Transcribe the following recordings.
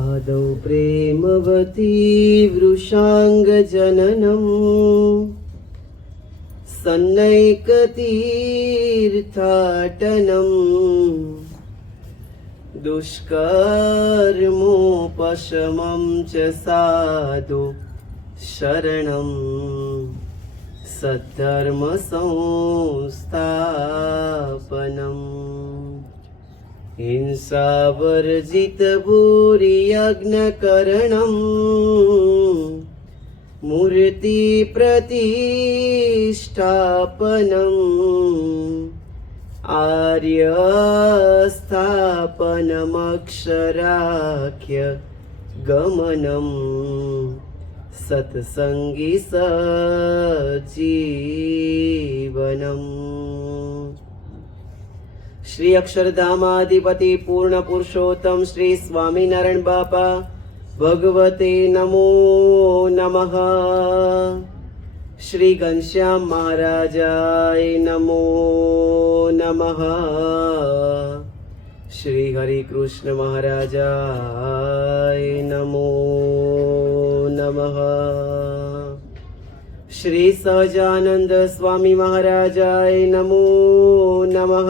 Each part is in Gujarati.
आदौ प्रेमवती वृषाङ्गजननम् सन्नैकतीर्थाटनम् दुष्कर्मोपशमं च साधु शरणम् सद्धर्मसंस्थापनम् हिंसावर्जितभूरियज्ञकरणम् मूर्तिप्रतिष्ठापनम् आर्यस्थापनमक्षराख्य गमनम् सत्संगी सजीवनम्। श्री अक्षरधामाधिपति पूर्ण पुरुषोत्तम श्री स्वामीनारायण बापा भगवते नमो नमः। श्री घनश्याम महाराजाय नमो नमः। श्री हरि कृष्ण महाराजाय नमो नमः। श्री सहजानंद स्वामी महाराजाय नमो नमः।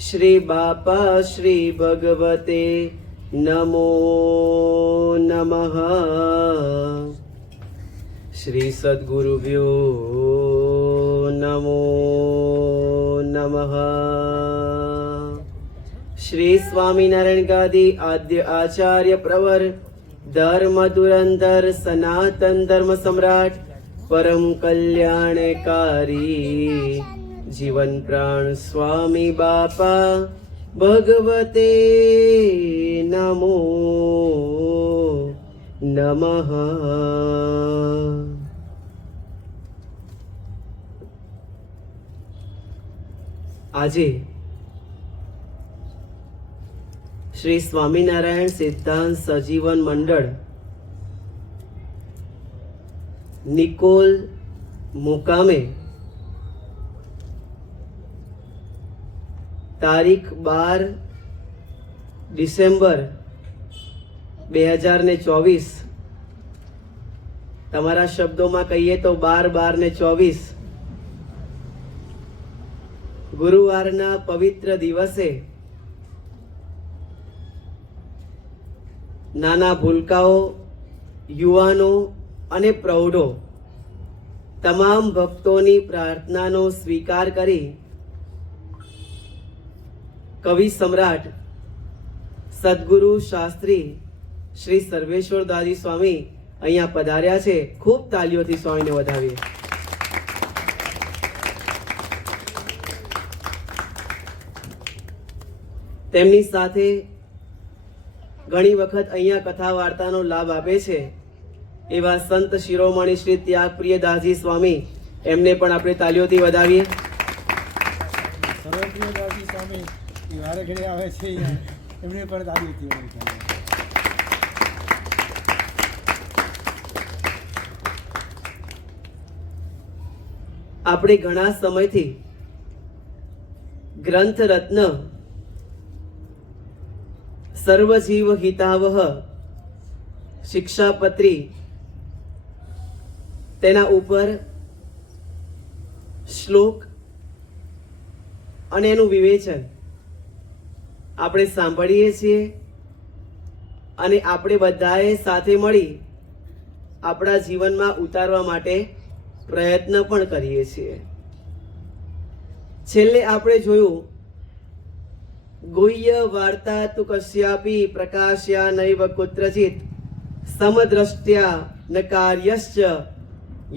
श्री बापा श्री भगवते नमो नमः। श्री सद्गुरुभ्यो नमो नमः। श्री स्वामीनारायण गादी आद्य आचार्य प्रवर धर्म धुरंधर सनातन धर्म सम्राट परम कल्याणकारी जीवन प्राण स्वामी बापा भगवते नमो नमः। આજે શ્રી સ્વામિનારાયણ સિદ્ધાંત સજીવન મંડળ નિકોલ મુકામે તારીખ 12 ડિસેમ્બર 2024 તમારા શબ્દોમાં કહીએ તો 12/12/24 ગુરુવારના પવિત્ર દિવસે નાના ભૂલકાઓ, યુવાનો અને પ્રૌઢો તમામ ભક્તોની પ્રાર્થનાનો સ્વીકાર કરી કવિ સમ્રાટ સદગુરુ શાસ્ત્રી શ્રી સર્વેશ્વર દાદી સ્વામી અહીંયા પધાર્યા છે. ખૂબ તાલીઓથી સ્વામીને વધાવીએ. તેમની સાથે ઘણી વખત અહીંયા કથા વાર્તાનો લાભ આપે છે એવા સંત શિરોમણી શ્રી ત્યાગપ્રિય દાસજી સ્વામી, એમને પણ આપણે તાલીઓથી વધાવીએ. સર્વપ્રિય દાસજી સ્વામી વારે ઘડી આવે છે, એમને પણ તાલીઓથી વધાવીએ. આપણે ઘણા સમયથી ગ્રંથ રત્ન સર્વજીવ હિતાવહ શિક્ષાપત્રી તેના ઉપર શ્લોક અને એનું વિવેચન આપણે સાંભળીએ છીએ અને આપણે બધાએ સાથે મળી આપણા જીવનમાં ઉતારવા માટે પ્રયત્ન પણ કરીએ છીએ. છેલ્લે આપણે જોયું ગુહ્ય વાર્તા તુ કશ્યાપી પ્રકાશ્યા નૈવ કુત્રચિત સમદ્રષ્ટ્યા ન કાર્યશ્ચ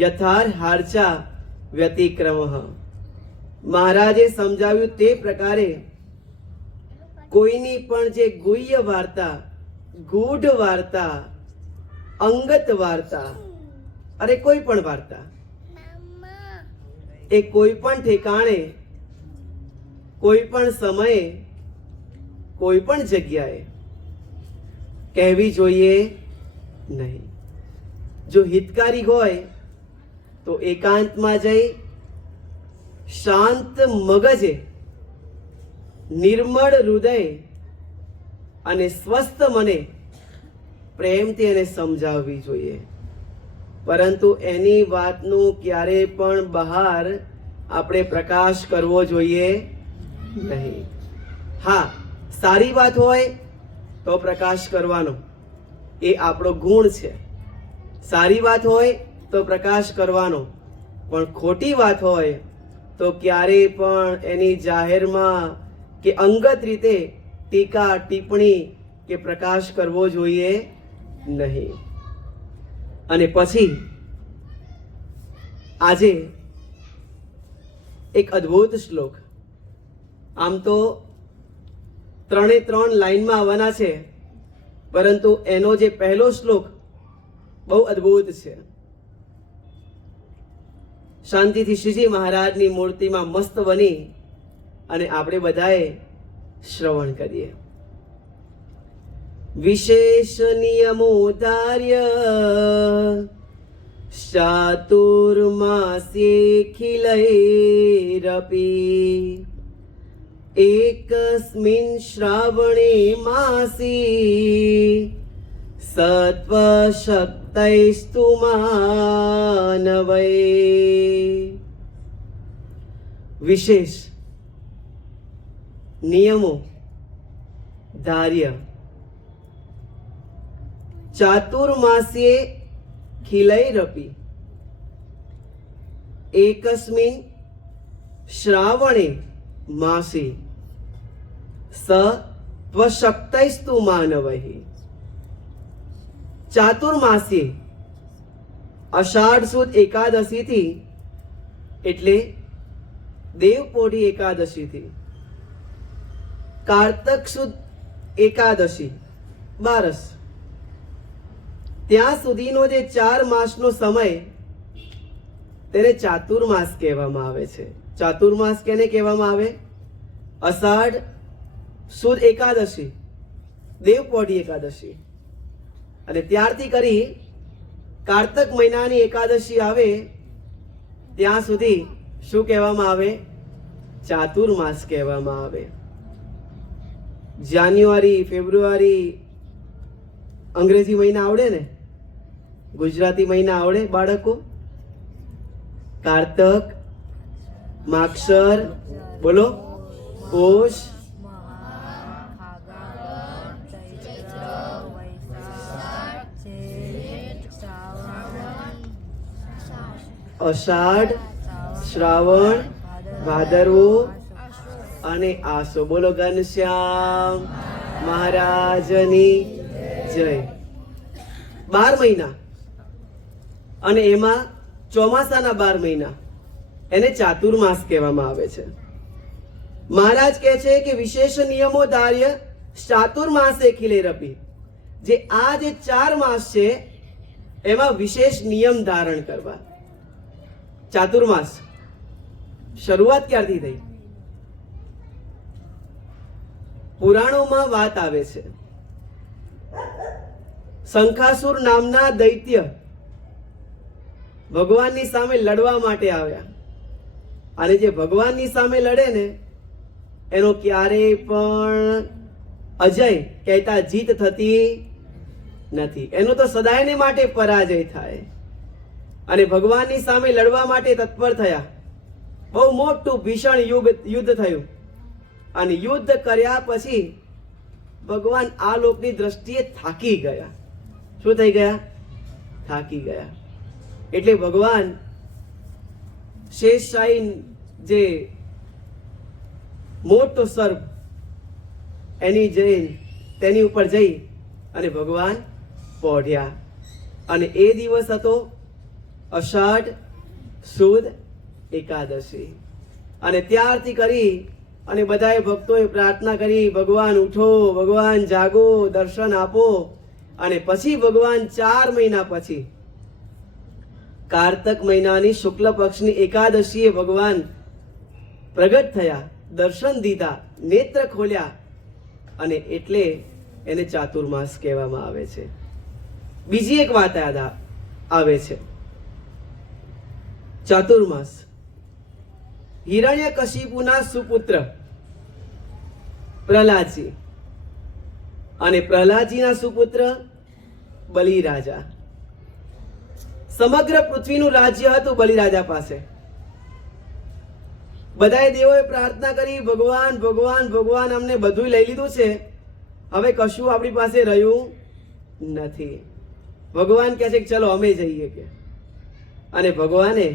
યથાર્હાર્ચા વ્યતિક્રમઃ. મહારાજે સમજાવ્યું તે પ્રકારે કોઈની પણ જે ગુહ્ય વાર્તા, ગૂઢ વાર્તા, અંગત વાર્તા, અરે કોઈ પણ વાર્તા એ કોઈ પણ ઠેકાણે, કોઈ પણ સમયે, કોઈ પણ જગ્યાએ કહેવી જોઈએ નહીં. જો હિતકારી હોય તો એકાંતમાં જઈ શાંત મગજે, નિર્મળ હૃદય અને સ્વસ્થ મને પ્રેમથી એને સમજાવવી જોઈએ, પરંતુ એની વાતનું ક્યારેય પણ બહાર આપણે પ્રકાશ કરવો જોઈએ નહીં. હા, સારી વાત હોય તો પ્રકાશ કરવાનો, એ આપણો ગુણ છે. સારી વાત હોય તો પ્રકાશ કરવાનો, પણ ખોટી વાત હોય તો ક્યારેય પણ એની જાહેરમાં કે અંગત રીતે ટીકા ટિપ્પણી કે પ્રકાશ કરવો જોઈએ નહીં. અને પછી આજે એક અદ્ભુત શ્લોક, આમ તો 3 લાઈનમાં આવવાના છે, પરંતુ એનો જે પહેલો શ્લોક બહુ અદ્ભુત છે. શાંતિથી શ્રીજી મહારાજની મૂર્તિમાં મસ્ત બની અને આપણે બધાએ શ્રવણ કરીએ. વિશેષ નિયમો ધાર્ય ચાતુર્માસ્યેખિલૈરપી એકસ્મિन् શ્રાવણે માસી સત્વશક્તૈસ્તુ માનવૈ. વિશેષ નિયમો ધાર્ય ચાતુર્માસ્યે ખિલૈરપી એકસ્મિन् શ્રાવણે માસી સત્વશક્તૈસ્તુ માનવૈ. ચાતુર્માસી અષાઢ સુદ એકાદશી થી એટલે દેવપોઢી એકાદશી થી કારતક સુદ એકાદશી 12 ત્યાં સુધીનો જે 4 માસનો સમય તેને ચાતુર્માસ કહેવામાં આવે છે. ચાતુર્માસ કેને કહેવામાં આવે? અષાઢ સુદ એકાદશી, દેવપોઢી એકાદશી, અને ત્યારથી કરી કારતક મહિનાની એકાદશી આવે ત્યાં સુધી શું કહેવામાં આવે? ચાતુર્માસ કહેવામાં આવે. જાન્યુઆરી, ફેબ્રુઆરી અંગ્રેજી મહિના આવડે ને? ગુજરાતી મહિના આવડે બાળકો? કારતક, માગશર, બોલો, પોષ, અષાઢ, શ્રાવણ, ભાદરવો અને આસો. બોલો ઘનશ્યામ મહારાજની જય. 12 મહિના, અને એમાં ચોમાસાના 12 મહિના એને ચાતુર્માસ કહેવામાં આવે છે. મહારાજ કહે છે કે વિશેષ નિયમો ધાર્ય ચાતુર્માસે ખિલૈરપી. જે આ જે 4 માસ છે એમાં વિશેષ નિયમ ધારણ કરવા. ચાતુર્માસ શરૂઆત ક્યારથી થઈ? પુરાણોમાં વાત આવે છે, શંખાસુર નામના દૈત્ય ભગવાનની સામે લડવા માટે આવ્યા, અને જે ભગવાનની સામે લડે ને એનો ક્યારેય પણ અજય કહેતા જીત થતી નથી. એનો તો સદાયને માટે પરાજય થાય. અને ભગવાનની સામે લડવા માટે તત્પર થયા. બહુ મોટું ભીષણ યુદ્ધ થયું, અને યુદ્ધ કર્યા પછી ભગવાન આ લોકની દ્રષ્ટિએ થાકી ગયા. શું થઈ ગયા? થાકી ગયા. એટલે ભગવાન શેષશાહી જે મોટો સર્પ તેની ઉપર જઈ અને ભગવાન પોઢ્યા. અને એ દિવસ હતો અષાઢ સુદ એકાદશી. અને ત્યારથી કરી અને બધાએ ભક્તોએ પ્રાર્થના કરી, ભગવાન ઉઠો, ભગવાન જાગો, દર્શન આપો. અને પછી ભગવાન 4 મહિના પછી કારતક મહિનાની શુક્લ પક્ષની એકાદશીએ ભગવાન પ્રગટ થયા, દર્શન દીધા, નેત્ર ખોલ્યા, અને એટલે એને ચાતુર્માસ કહેવામાં આવે છે. બીજી એક વાત યાદ આવે છે. ચાતુર્માસ હિરણ્યકશિપુના સુપુત્ર પ્રહલાદજી અને પ્રહલાદજીના સુપુત્ર બલિરાજા. સમગ્ર પૃથ્વીનું રાજ્ય હતું બલિરાજા પાસે. બધાએ દેવોએ પ્રાર્થના કરી, ભગવાન ભગવાન ભગવાન અમને બધું લઈ લીધું છે, હવે કશું આપણી પાસે રહ્યું નથી. ભગવાન કહે છે કે ચલો અમે જઈએ કે. અને ભગવાને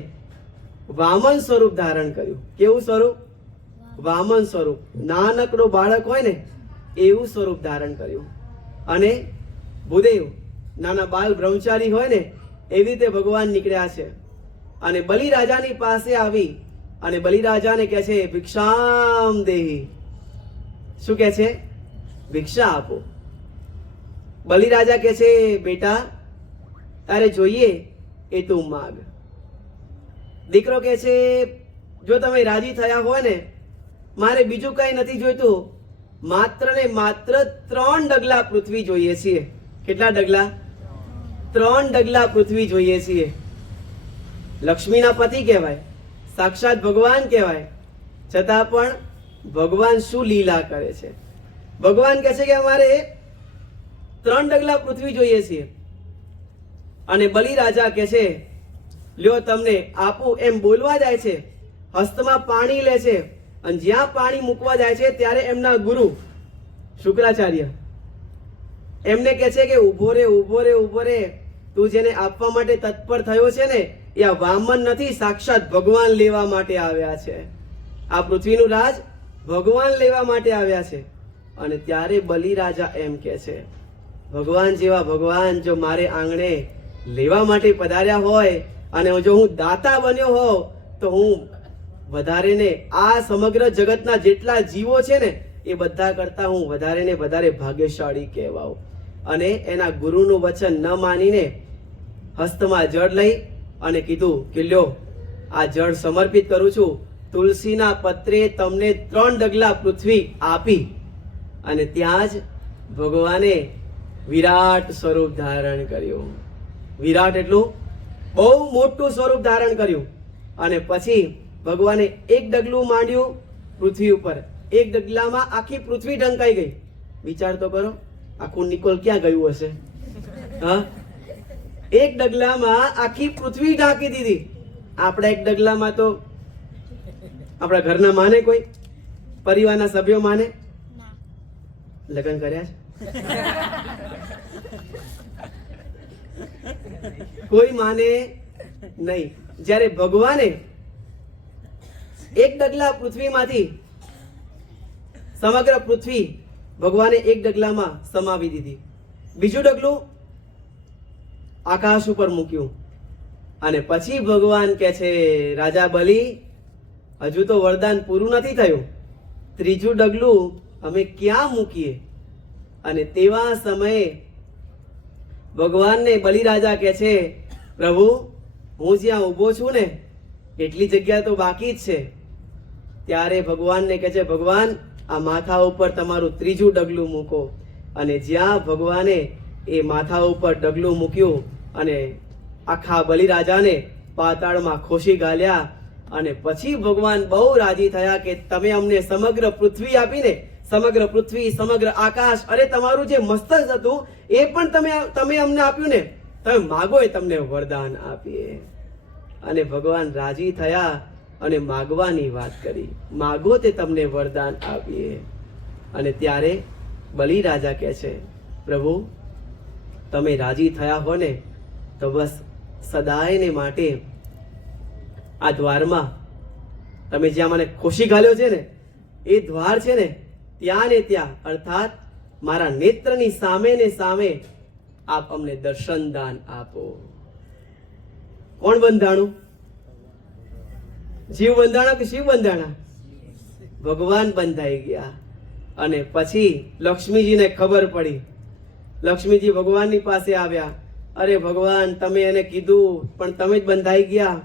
વામન સ્વરૂપ ધારણ કર્યું. કેવું સ્વરૂપ? વામન સ્વરૂપ. નાનકડો બાળક હોય ને એવું સ્વરૂપ ધારણ કર્યું. અને ભૂદેવ નાના બાલ બ્રહ્મચારી હોય ને એવી રીતે ભગવાન નીકળ્યા છે. અને બલિરાજાની પાસે આવી અને બલિરાજાને કહે છે ભિક્ષામ દેહી. શું કહે છે? ભિક્ષા આપો. બલિરાજા કહે છે બેટા તારે જોઈએ એ તું માગ. દીકરો કહે છે જો તમે રાજી થયા હોય ને મારે બીજું કઈ નથી જોઈતું, માત્ર ને માત્ર 3 ડગલા પૃથ્વી જોઈએ છીએ. કેટલા ડગલા? 3 ડગલા પૃથ્વી જોઈએ છીએ. લક્ષ્મીના પતિ કહેવાય, સાક્ષાત ભગવાન કહેવાય, છતાં પણ ભગવાન શું લીલા કરે છે. ભગવાન કહે છે કે અમારે 3 ડગલા પૃથ્વી જોઈએ છીએ. અને બલિરાજા કહે છે લ્યો તમને આપું એમ બોલવા જાય છે, હસ્તમાં પાણી લે છે અને જ્યાં પાણી મૂકવા જાય છે ત્યારે એમના ગુરુ શુક્રાચાર્ય એમને કહે છે કે ઉભો રે ઉભો રે ઉભો રે, તું જેને આપવા માટે તત્પર થયો છે ને એ આ વામન નથી, સાક્ષાત ભગવાન લેવા માટે આવ્યા છે. આ પૃથ્વીનું રાજ ભગવાન લેવા માટે આવ્યા છે. અને ત્યારે બલિરાજા એમ કહે છે ભગવાન જેવા ભગવાન જો મારે આંગણે લેવા માટે પધાર્યા હોય અને જો હું દાતા બન્યો હોઉં તો હું વધારે ને આ સમગ્ર જગતના જેટલા જીવો છે ને એ બધા કરતા હું વધારે ને વધારે ભાગ્યશાળી કહેવાઉં. અને એના ગુરુનું વચન ન માનીને હસ્તમાં જળ લઈ અને કીધું કે લ્યો આ જળ સમર્પિત કરું છું, તુલસીના પત્રે તમને 3 ડગલા પૃથ્વી આપી. અને ત્યાં જ ભગવાને વિરાટ સ્વરૂપ ધારણ કર્યું. વિરાટ એટલું બહુ મોટું સ્વરૂપ ધારણ કર્યું. અને પછી ભગવાને 1 ડગલું માંડ્યું પૃથ્વી ઉપર. 1 ડગલામાં આખી પૃથ્વી ઢંકાઈ ગઈ. વિચાર તો કરો આખું નિકોલ ક્યાં ગયું હશે? હા, 1 ડગલામાં આખી પૃથ્વી ઢાંકી દીધી. આપણા 1 ડગલામાં તો આપણા ઘરના માને, કોઈ પરિવારના સભ્યો માને? લગ્ન કર્યા છે? કોઈ માને નહીં. જ્યારે ભગવાને 1 ડગલા પૃથ્વીમાંથી સમગ્ર પૃથ્વી ભગવાને 1 ડગલામાં સમાવી દીધી. બીજું ડગલું આકાશ ઉપર મૂક્યું. અને પછી ભગવાન કહે છે રાજા બલિ હજુ તો વરદાન પૂરું નથી થયું, 3જું ડગલું અમે ક્યાં મૂકીએ? અને તેવા સમયે ભગવાનને બલિરાજા કહે છે પ્રભુ હું જ્યાં ઊભો છું ને એટલી જગ્યા તો બાકી જ છે. ત્યારે ભગવાનને કહે છે ભગવાન આ માથા ઉપર તમારું 3જું ડગલું મૂકો. અને જ્યાં ભગવાને એ માથા ઉપર ડગલું મૂક્યું અને આખા બલિરાજાને પાતાળમાં ખોસી ગાલ્યા. અને પછી ભગવાન બહુ રાજી થયા કે તમે અમને સમગ્ર પૃથ્વી આપીને, સમગ્ર પૃથ્વી સમગ્ર આકાશ, અરે તમારું જે મસ્તક હતું એ પણ તમે અમને આપ્યું ને, તમે માગો એ તમને વરદાન આપીએ. અને ભગવાન રાજી થયા અને માગવાની વાત કરી, માગો તે તમને વરદાન આપીએ. અને ત્યારે બલિરાજા કહે છે પ્રભુ તમે રાજી થયા હો ને તો બસ સદાયને માટે આ દ્વારમાં તમે જ્યાં મને ખોશી ઘાલ્યો છે ને એ દ્વાર છે ને ત્યાં ને ત્યાં, અર્થાત મારા નેત્રની સામે ને સામે આપ અમને દર્શન દાન આપો. કોણ બંધાણું? જીવ બંધાણા કે શિવ બંધાણા? ભગવાન બંધાઈ ગયા. અને પછી લક્ષ્મીજીને ખબર પડી. લક્ષ્મીજી ભગવાનની પાસે આવ્યા. અરે ભગવાન તમે એને કીધું પણ તમે જ બંધાઈ ગયા.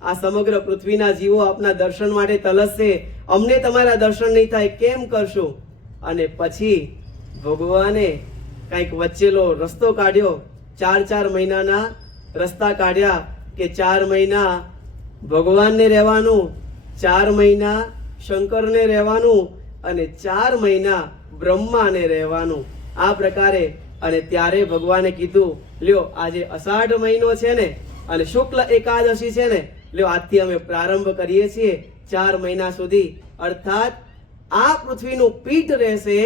આ સમગ્ર પૃથ્વીના જીવો આપના દર્શન માટે તલસશે, અમને તમારા દર્શન નહીં થાય કેમ કરશો? અને પછી ભગવાને કંઈક વચ્ચેલો રસ્તો કાઢ્યો. 4 મહિનાના રસ્તા કાઢ્યા કે 4 મહિના ભગવાનને રહેવાનું, 4 મહિના શંકરને રહેવાનું અને 4 મહિના બ્રહ્માને રહેવાનું. આ પ્રકારે. અને ત્યારે ભગવાને કીધું, લ્યો આજે અષાઢ મહિનો છે ને અને શુક્લ એકાદશી છે ને, લ્યો આજથી અમે પ્રારંભ કરીએ છીએ 4 મહિના સુધી, અર્થાત આ પૃથ્વીનું પીઠ રહેશે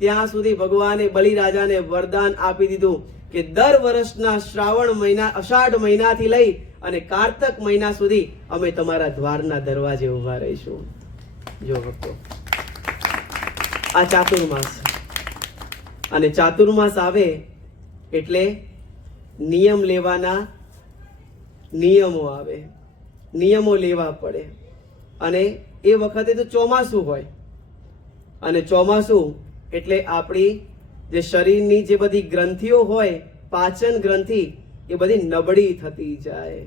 ત્યાં સુધી ભગવાને બલિરાજાને વરદાન આપી દીધું કે દર વર્ષના શ્રાવણ મહિના અષાઢ મહિનાથી લઈ અને કારતક મહિના સુધી અમે તમારા દ્વારના દરવાજે ઉભા રહીશું. જો ભક્તો, આ ચાતુર્માસ, અને ચાતુર્માસ આવે એટલે નિયમ લેવાના નિયમો આવે, નિયમો લેવા પડે. અને એ વખતે તો ચોમાસું હોય, અને ચોમાસું એટલે આપણી જે શરીરની જે બધી ગ્રંથિઓ હોય, પાચન ગ્રંથિ, એ બધી નબળી થતી જાય,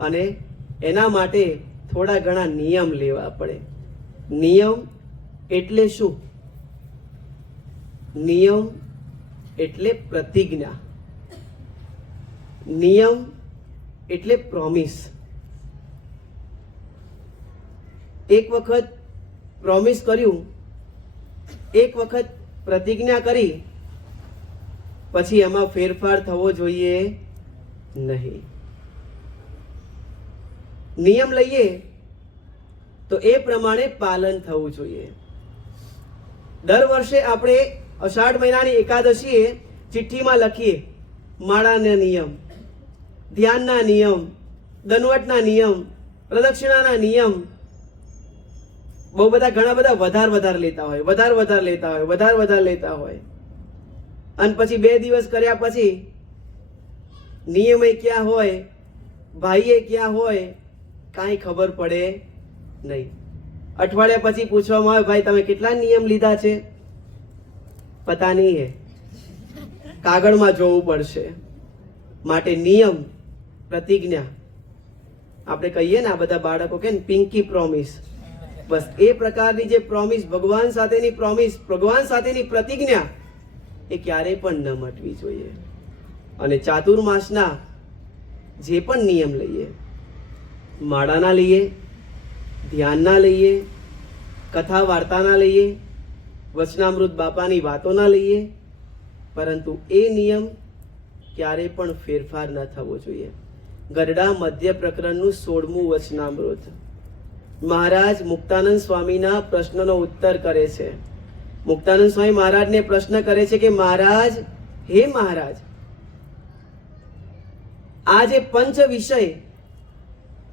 અને એના માટે થોડા ઘણા નિયમ લેવા પડે. નિયમ એટલે શું? નિયમ એટલે પ્રતિજ્ઞા, નિયમ એટલે પ્રોમિસ. એક વખત પ્રોમિસ કર્યું, એક વખત પ્રતિજ્ઞા કરી, પછી એમાં ફેરફાર થવો જોઈએ નહીં. નિયમ લઈએ તો એ પ્રમાણે પાલન થવું જોઈએ. દર વર્ષે આપણે અષાઢ મહિનાની એકાદશીએ ચિઠ્ઠીમાં લખીએ માળાના નિયમ, ધ્યાનના નિયમ, દનવટના નિયમ, પ્રદક્ષિણાના નિયમ. બહુ બધા ઘણા બધા વધારે લેતા હોય, વધારે લેતા હોય. અને પછી 2 દિવસ કર્યા પછી નિયમે ક્યાં હોય, ભાઈએ ક્યાં હોય, કાંઈ ખબર પડે નહીં. અઠવાડિયા પછી પૂછવામાં આવે, ભાઈ તમે કેટલા નિયમ લીધા છે? પતા નહીં હે, કાગળમાં જોવું પડશે. માટે નિયમ, પ્રતિજ્ઞા, આપણે કહીએ ને આ બધા બાળકો કે પિંકી પ્રોમિસ, બસ એ પ્રકારની જે પ્રોમિસ, ભગવાન સાથેની પ્રોમિસ, ભગવાન સાથેની પ્રતિજ્ઞા, એ ક્યારેય પણ ન મટવી જોઈએ. અને ચાતુર્માસના જે પણ નિયમ લઈએ, માળાના લઈએ, ધ્યાનના લઈએ, કથા વાર્તાના લઈએ, વચનામૃત બાપાની વાતોના લઈએ, પરંતુ એ નિયમ ક્યારેય પણ ફેરફાર ન થવો જોઈએ. ગરડા મધ્ય પ્રકરણનું 16મું વચનામૃત મહારાજ મુક્તાનંદ સ્વામીના પ્રશ્નનો ઉત્તર કરે છે. મુક્તાનંદ સ્વામી મહારાજને પ્રશ્ન કરે છે કે મહારાજ, હે મહારાજ, આ જે પંચ વિષય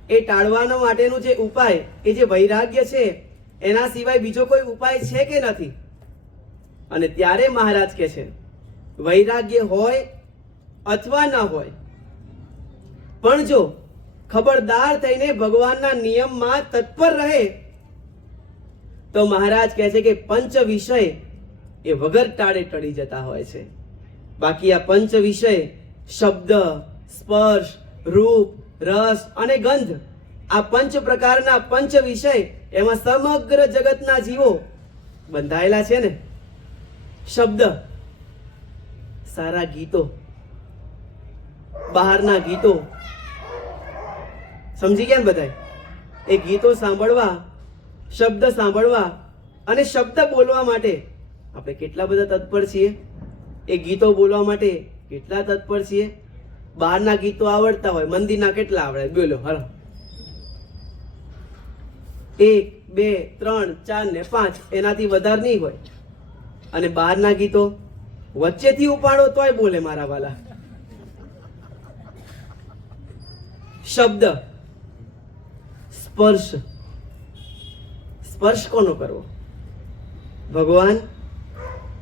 એ ટાળવાનો માટેનું જે ઉપાય, એ જે વૈરાગ્ય છે, એના સિવાય બીજો કોઈ ઉપાય છે કે નથી? અને ત્યારે મહારાજ કહે છે વૈરાગ્ય હોય અથવા ન હોય, પણ જો ખબરદાર થઈને ભગવાનના નિયમમાં તત્પર રહે તો મહારાજ કહે છે કે પંચ વિષય એ વગર ટાળે ટળી જતા હોય છે. બાકી આ પંચ વિષય, શબ્દ, સ્પર્શ, રૂપ, રસ અને ગંધ, આ પંચ પ્રકારના પંચ વિષય, એમાં સમગ્ર જગતના જીવો બંધાયેલા છે ને. શબ્દ, સારા ગીતો, બહારના ગીતો, સમજી ગયા ને બધા? એ ગીતો સાંભળવા, શબ્દ સાંભળવા અને શબ્દ બોલવા માટે આપણે કેટલા બધા તત્પર છીએ. એ ગીતો બોલવા માટે કેટલા તત્પર છીએ. બહારના ગીતો આવડતા હોય, મંદિરના કેટલા આવડે? બોલો હલો, 1, 2, 3, 4 ને 5, એનાથી વધારે નહીં હોય. અને બહારના ગીતો વચ્ચેથી ઉપાડો તોય બોલે મારા વાલા. શબ્દ, સ્પર્શ, સ્પર્શ કોનો કરવો? ભગવાન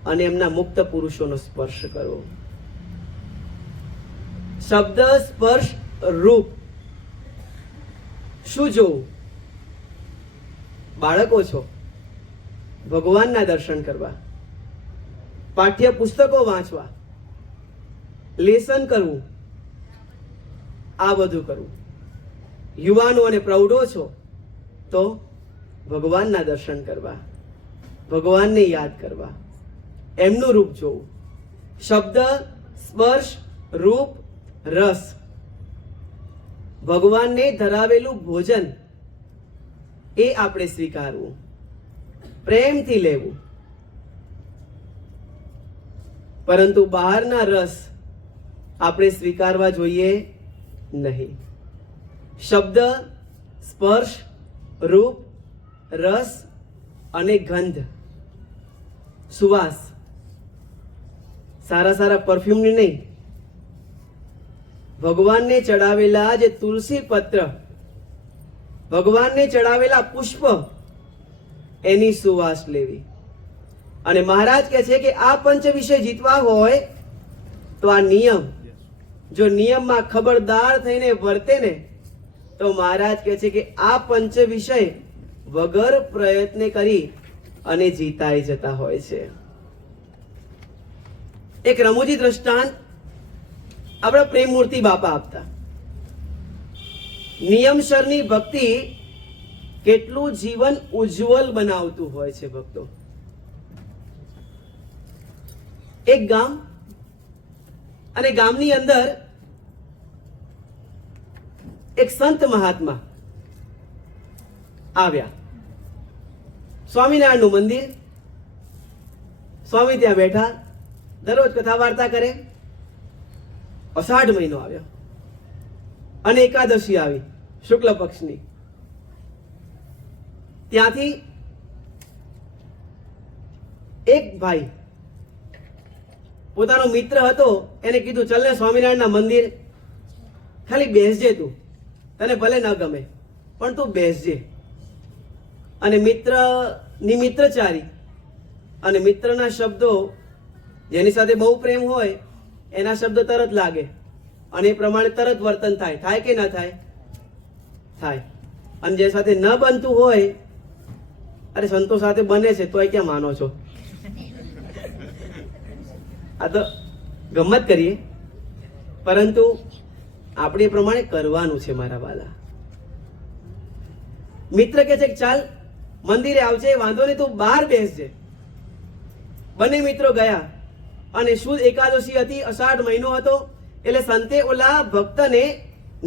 અને એમના મુક્ત પુરુષોનો સ્પર્શ કરવો. શબ્દ, સ્પર્શ, રૂપ. શું જોવું? બાળકો છો, ભગવાનના દર્શન કરવા, પાઠ્ય પુસ્તકો વાંચવા, લેસન કરવું, આ બધું કરવું. યુવાનો અને પ્રૌઢો છો તો ભગવાનના દર્શન કરવા, ભગવાનને યાદ કરવા, એમનું રૂપ જોવું. શબ્દ, સ્પર્શ, રૂપ, રસ, ભગવાનને ધરાવેલું ભોજન એ આપણે સ્વીકારવું, પ્રેમથી લેવું. પરંતુ બહારના રસ આપણે સ્વીકારવા જોઈએ નહીં. શબ્દ, સ્પર્શ, રૂપ, રસ અને ગંધ, સુવાસ, સારા સારા પરફ્યુમની નહીં, ભગવાનને ચડાવેલા જે તુલસી પત્ર, ભગવાનને ચડાવેલા પુષ્પ, એની સુવાસ લેવી. અને મહારાજ કહે છે કે આ પંચ વિષય જીતવા હોય તો આ નિયમ, જો નિયમમાં ખબરદાર થઈને વર્તે ને તો મહારાજ કહે છે કે આ પંચ વિષય વગર પ્રયત્ન કરી અને જીતાઈ જતા હોય છે. એક રમૂજી દ્રષ્ટાંત આપણા પ્રેમમૂર્તિ બાપા આપતા. નિયમસરની ભક્તિ કેટલું જીવન ઉજ્જવલ બનાવતું હોય છે ભક્તો. એક ગામ, અને ગામની અંદર એક સંત મહાત્મા આવ્યા. સ્વામિનારાયણનું મંદિર, સ્વામી ત્યાં બેઠા, દરરોજ કથા વાર્તા કરે. અષાઢ મહિનો આવ્યો અને એકાદશી આવી શુક્લ પક્ષની. ત્યાંથી એક ભાઈ પોતાનો મિત્ર હતો, એને કીધું ચલ ને સ્વામિનારાયણના મંદિર, ખાલી બેસજે તું, તને ભલે ન ગમે પણ તું બેસજે. અને મિત્રની મિત્રચારી અને મિત્રના શબ્દો, જેની સાથે બહુ પ્રેમ હોય એના શબ્દો તરત લાગે અને એ પ્રમાણે તરત વર્તન થાય. થાય કે ના થાય? થાય. અને જે સાથે ન બનતું હોય, અરે સંતો સાથે બને છે તોય ક્યાં માનો છો? આ તો ગમત કરીએ, પરંતુ આપણે એ પ્રમાણે કરવાનું છે મારા વાલા. મિત્ર કહે છે કે ચાલ મંદિરે આવજે, વાંધો નહીં, તું બહાર બેસજે. બંને મિત્રો ગયા અને શુદ્ધ એકાદશી હતી, અષાઢ મહિનો હતો, એટલે સંતે ઓલા ભક્તને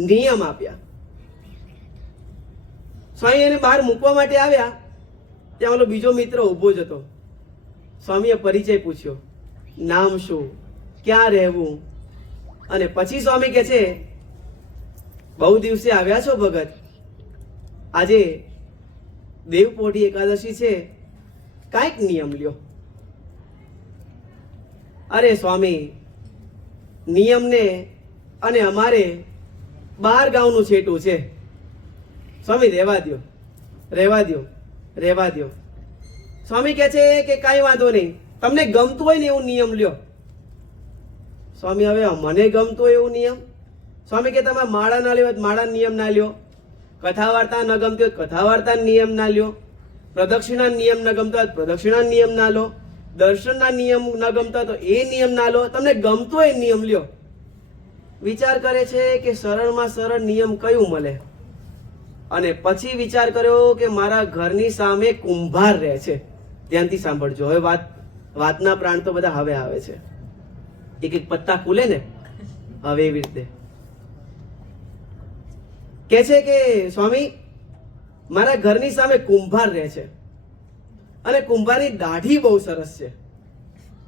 નિયમ આપ્યા. સ્વામી એને બહાર મૂકવા માટે આવ્યા, ત્યાં ઓલો બીજો મિત્ર ઊભો જ હતો. સ્વામીએ પરિચય પૂછ્યો, નામ શું, ક્યાં રહેવું? અને પછી સ્વામી કહે છે, બહુ દિવસે આવ્યા છો ભગત, આજે દેવપોઢી એકાદશી છે, કાંઈક નિયમ લ્યો. અરે સ્વામી, નિયમને અને અમારે 12 ગામનું છેટું છે. સ્વામી રહેવા દ્યો, રહેવા દ્યો, રહેવા દ્યો. સ્વામી કહે છે કે કાંઈ વાંધો નહીં, તમને ગમતું હોય ને એવું નિયમ લ્યો. સ્વામી હવે મને ગમતો હોય એવું નિયમ? સ્વામી કે તમે માળા ના લ્યો, માળા નિયમ ના લ્યો. કથા વાર્તા ન ગમતી હોય કથા વાર્તા નિયમ ના લ્યો. પ્રદક્ષિણા નિયમ ન ગમતો હોય પ્રદક્ષિણા નિયમ ના લો. દર્શનના નિયમ ન ગમતા તો એ નિયમ ના લો. તમને ગમતો હોય નિયમ લ્યો. વિચાર કરે છે કે સરળમાં સરળ નિયમ કયું મળે, અને પછી વિચાર કર્યો કે મારા ઘરની સામે કુંભાર રહે છે. ધ્યાનથી સાંભળજો, હવે વાતના પ્રાણ તો બધા હવે આવે છે, એક એક પત્તા ખુલે ને હવે એવી રીતે. કે છે કે સ્વામી, મારા ઘરની સામે કુંભાર રહે છે અને કુંભારની દાઢી બહુ સરસ છે.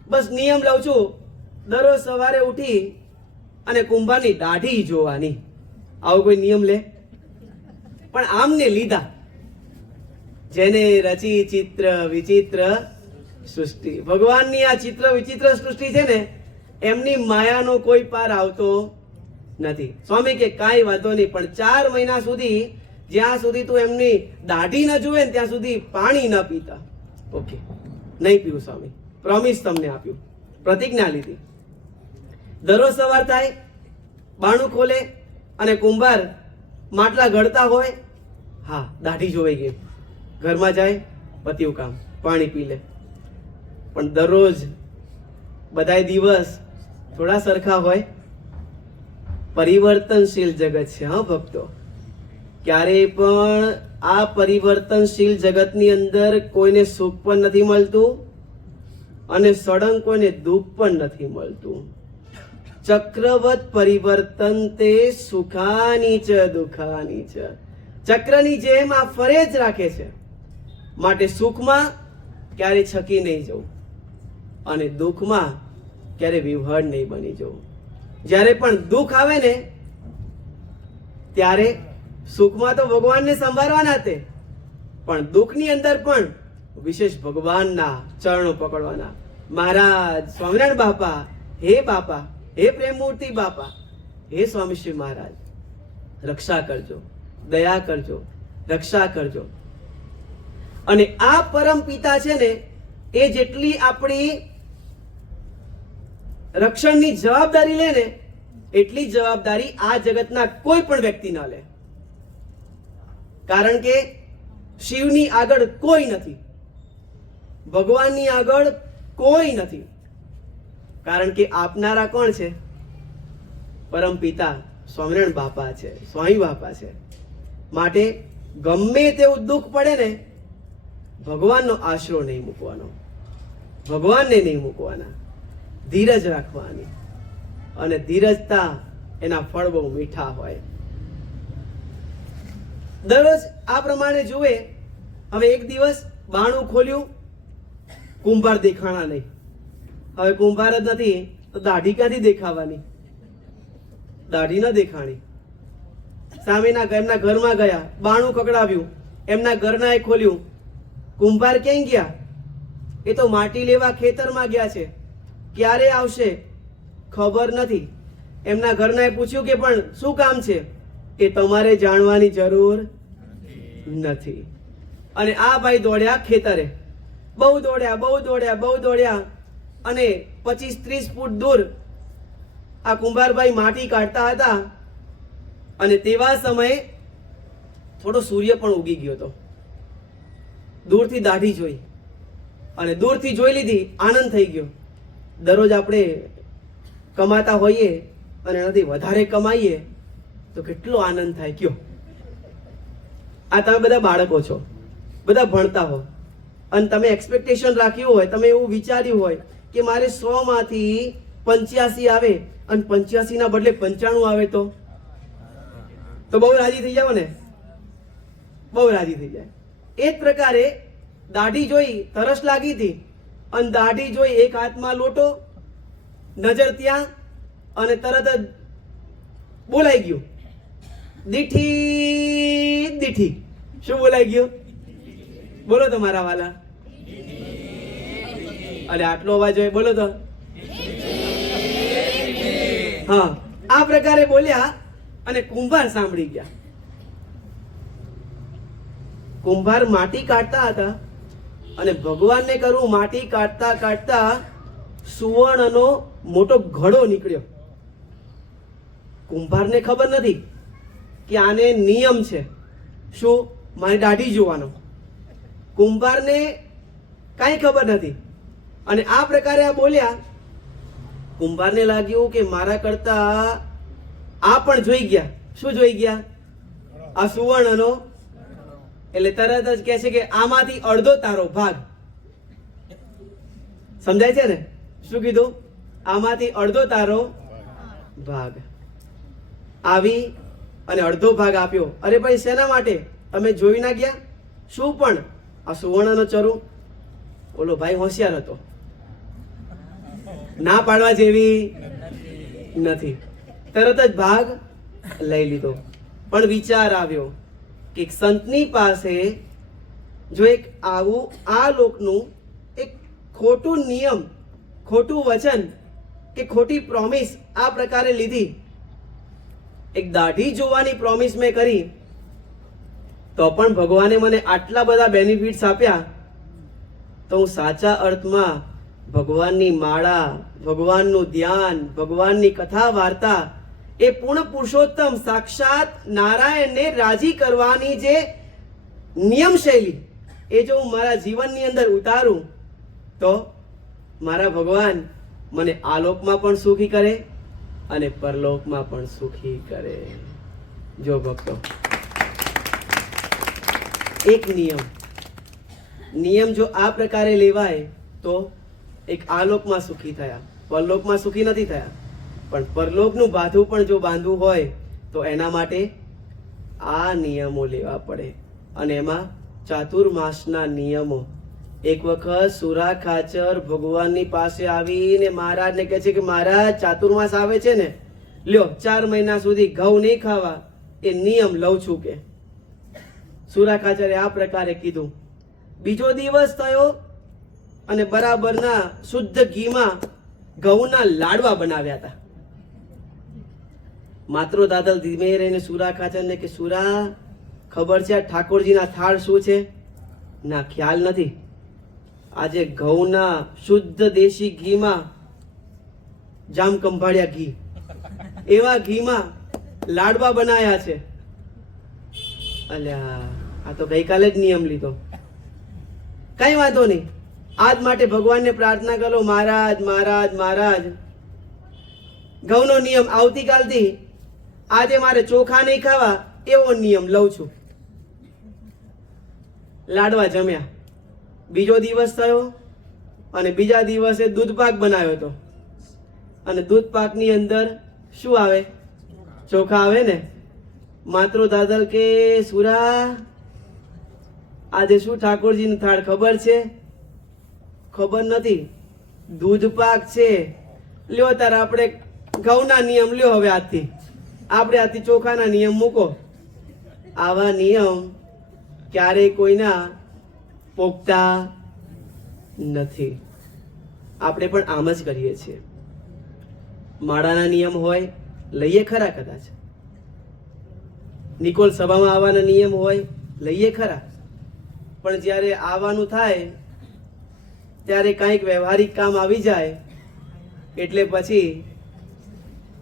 બસ નિયમ લઉં છું, દરરોજ સવારે ઉઠી અને કુંભારની દાઢી જોવાની. આવો કોઈ નિયમ લે? પણ આમને લીધા, જેને રચી ચિત્ર વિચિત્ર સૃષ્ટિ. ભગવાનની આ ચિત્ર વિચિત્ર સૃષ્ટિ છે ને, એમની માયાનો કોઈ પાર આવતો નથી. સ્વામી કે કાંઈ વાંધો નહીં, પણ 4 મહિના સુધી, જ્યાં સુધી તું એમની દાઢી ન જુએ ને ત્યાં સુધી પાણી ન પીતા. ઓકે, નહીં પીવું સ્વામી, પ્રોમિસ તમને આપ્યું, પ્રતિજ્ઞા લીધી. દરરોજ સવાર થાય, બાણું ખોલે અને કુંભાર માટલા ઘડતા હોય, હા દાઢી જોવાઈ ગઈ, ઘરમાં જાય, પત્યું કામ, પાણી પી લે. પણ દરરોજ બધાય દિવસ થોડા સરખા હોય? પરિવર્તનશીલ જગત છે હા ભક્તો. ક્યારેય પણ આ પરિવર્તનશીલ જગતની અંદર કોઈને સુખ પણ નથી મળતું અને સળંગ કોઈને દુઃખ પણ નથી મળતું. ચક્રવત પરિવર્તન તે સુખાની ચ દુખાની ચ. ચક્રની જેમ આ ફરે જ રાખે છે. માટે સુખમાં ક્યારે છકી નહીં જવું અને દુઃખમાં ક્યારે વિહળ નહીં બની જવું. જ્યારે પણ દુઃખ આવે ને ત્યારે સુખમાં તો ભગવાનને સંભાળવાના તે, પણ દુઃખની અંદર પણ વિશેષ ભગવાનના ચરણો પકડવાના. મહારાજ સ્વામિનારાયણ બાપા, હે બાપા, હે પ્રેમમૂર્તિ બાપા, હે સ્વામી શ્રી મહારાજ, રક્ષા કરજો, દયા કરજો, રક્ષા કરજો. અને આ પરમ પિતા છે ને એ જેટલી આપણી રક્ષણની જવાબદારી લે ને એટલી જવાબદારી આ જગતના કોઈ પણ વ્યક્તિ ન લે. કારણ કે શિવની આગળ કોઈ નથી, ભગવાનની આગળ કોઈ નથી. કારણ કે આપનારા કોણ છે? પરમ પિતા સ્વામિનારાયણ બાપા છે, સ્વામી બાપા છે. માટે ગમે તેવું દુઃખ પડે ને ભગવાનનો આશરો નહીં મૂકવાનો, ભગવાનને નહીં મૂકવાના, ધીરજ રાખવાની. અને ધીરજતા એના ફળ બહુ મીઠા હોય. દરરોજ આ પ્રમાણે જુએ. હવે એક દિવસ બાણું ખોલ્યું, કુંભાર દેખાણા નહીં. હવે કુંભાર જ નથી તો દાઢી ક્યાંથી દેખાવાની? દાઢી ન દેખાણી. સામેના એમના ઘરમાં ગયા, બાણું કકડાવ્યું, એમના ઘરના એ ખોલ્યું. કુંભાર ક્યાં ગયા? એ તો માટી લેવા ખેતરમાં ગયા છે, ક્યારે આવશે ખબર નથી. એમના ઘરનાએ પૂછ્યું કે પણ શું કામ છે? એ તમારે જાણવાની જરૂર નથી. અને આ ભાઈ દોડ્યા ખેતરે, બહુ દોડ્યા, બહુ દોડ્યા, બહુ દોડ્યા. અને 25-30 ફૂટ દૂર આ કુંભારભાઈ માટી કાઢતા હતા. અને તેવા સમયે થોડો સૂર્ય પણ ઉગી ગયો હતો. દૂરથી દાઢી જોઈ અને દૂરથી જોઈ લીધી, આનંદ થઈ ગયો. દરરોજ આપણે કમાતા હોઈએ અને એનાથી વધારે કમાઈએ તો કેટલો આનંદ થાય. કયો, આ તમે બધા બાળકો છો, બધા ભણતા હો અને તમે એક્સપેક્ટેશન રાખ્યું હોય, તમે એવું વિચાર્યું હોય કે મારે 100 માંથી 85 આવે અને 85 ના બદલે 95 આવે તો બહુ રાજી થઈ જાવ ને, બહુ રાજી થઈ જાય. એ જ પ્રકારે દાઢી જોઈ, તરસ લાગી હતી અને દાઢી જોઈ, એક હાથમાં લોટો, નજર ત્યાં, અને તરત જ બોલાઈ ગયું, દીઠી દીઠી. શું બોલાઈ ગયું? બોલો તો મારા વાલા. અરે આટલો અવાજ હોય, બોલો તો. હા, આ પ્રકારે બોલ્યા અને કુંભાર સાંભળી ગયા. કુંભાર માટી કાઢતા હતા અને ભગવાનને કરવું, માટી કાઢતા કાઢતા સુવર્ણનો મોટો ઘડો નીકળ્યો. કુંભારને ખબર નથી કે આને નિયમ છે શું, મારી દાઢી જોવાનો. કુંભારને કાંઈ ખબર નથી. અને આ પ્રકારે આ બોલ્યા. કુંભારને લાગ્યું કે મારા કરતા આ પણ જોઈ ગયા. શું જોઈ ગયા? આ સુવર્ણનો. એટલે તરત જ કહે છે કે આમાંથી અડધો તારો ભાગ. સમજાય છે ને શું કીધું? આમાંથી અડધો તારો ભાગ. આવી અને અડધો ભાગ આપ્યો. અરે ભાઈ, શેના માટે? તમે જોઈ ના ગયા? શું પણ? આ સુવર્ણનો ચરુ. ઓલો ભાઈ હોશિયાર હતો, ના પાડવા જેવી નથી. તરત જ ભાગ લઈ લીધો. પણ વિચાર આવ્યો કે સંતની પાસે જો એક આવું આ લોકનું એક ખોટું નિયમ, ખોટું વચન કે ખોટી પ્રોમિસ આ પ્રકારે લીધી, એક દાઢી જોવાની પ્રોમિસ મેં કરી, તો પણ ભગવાને મને આટલા બધા બેનિફિટ્સ આપ્યા, તો હું સાચા અર્થમાં ભગવાનની માળા, ભગવાનનું ધ્યાન, ભગવાનની કથા વાર્તા, એ પૂર્ણ પુરુષોત્તમ સાક્ષાત નારાયણને રાજી કરવાની જે નિયમ શૈલી, એ જો હું મારા જીવનની અંદર ઉતારું તો મારા ભગવાન મને આલોકમાં પણ સુખી કરે અને પરલોકમાં પણ સુખી કરે. જો ભક્તો, એક નિયમ જો આ પ્રકારે લેવાય તો એક આલોકમાં સુખી થયા, પરલોકમાં સુખી નથી થયા. પણ પરલોકનું બાંધવું પણ જો બાંધવું હોય તો એના માટે આ નિયમો લેવા પડે. અને એમાં ચાતુર્માસના નિયમો, એક વખત સુરા ખાચર ભગવાનની પાસે આવીને મહારાજને કહે છે કે મહારાજ ચાતુર્માસ આવે છે ને, લ્યો 4 મહિના સુધી ઘઉં નહીં ખાવા એ નિયમ લઉં છું કે. સુરા ખાચરે આ પ્રકારે કીધું. બીજો દિવસ થયો અને બરાબરના શુદ્ધ ઘીમાં ઘઉંના લાડવા બનાવ્યા હતા. માત્રો દાદલ ધીમે રહીને સુરા ખાચરને કે સુરા, ખબર છે આ ઠાકોરજીના થાળ શું છે? ના, ખ્યાલ નથી. આજે ઘઉંના શુદ્ધ દેશી ઘીમાં, જામ કંભાળ્યા ઘી, એવા ઘીમાં લાડવા બનાયા છે. અલ્યા, આ તો ગઈકાલે જ નિયમ લીધો. કઈ વાંધો નહીં, આજ માટે ભગવાનને પ્રાર્થના કરો, મહારાજ મહારાજ મહારાજ, ઘઉંનો નિયમ આવતીકાલથી આજે મારે ચોખા નહીં ખાવા એવો નિયમ લઉં છું. લાડવા જમ્યા. બીજો દિવસ થયો અને બીજા દિવસે દૂધ પાક બનાવ્યો હતો. અને દૂધ પાકની અંદર શું આવે? ચોખા આવે ને. માત્રો દાદલ કે સુરા, આજે શું ઠાકોરજીની થાળ ખબર છે? ખબર નથી. દૂધ પાક છે. લ્યો તાર આપણે ઘઉંના નિયમ લ્યો, હવે આજથી આપણે આજથી ચોખાના નિયમ મૂકો. આવા નિયમ ક્યારેય કોઈના પોગતા નથી. આપણે પણ આમ જ કરીએ છીએ. માળાના નિયમ હોય, લઈએ ખરા કદાચ. નિકોલ સભામાં આવવાના નિયમ હોય, લઈએ ખરા. પણ જ્યારે આવવાનું થાય ત્યારે કાંઈક વ્યવહારિક કામ આવી જાય એટલે પછી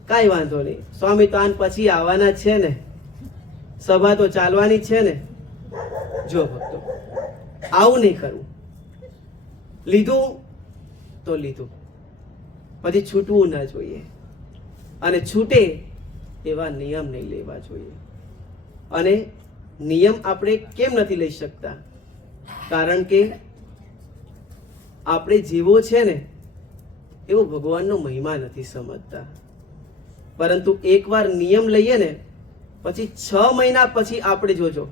કાંઈ વાંધો નહીં, સ્વામી તો આન પછી આવવાના જ છે ને, સભા તો ચાલવાની જ છે ને. જો ભક્તો, આવું નહીં કરવું. લીધું તો લીધું, પછી છૂટવું ના જોઈએ. અને છૂટે એવા નિયમ નહીં લેવા જોઈએ. અને નિયમ આપણે કેમ નથી લઈ શકતા? કારણ કે આપણે જેવો છે ને એવો ભગવાનનો મહિમા નથી સમજતા. પરંતુ એકવાર નિયમ લઈએ ને પછી 6 મહિના પછી આપણે જોજો,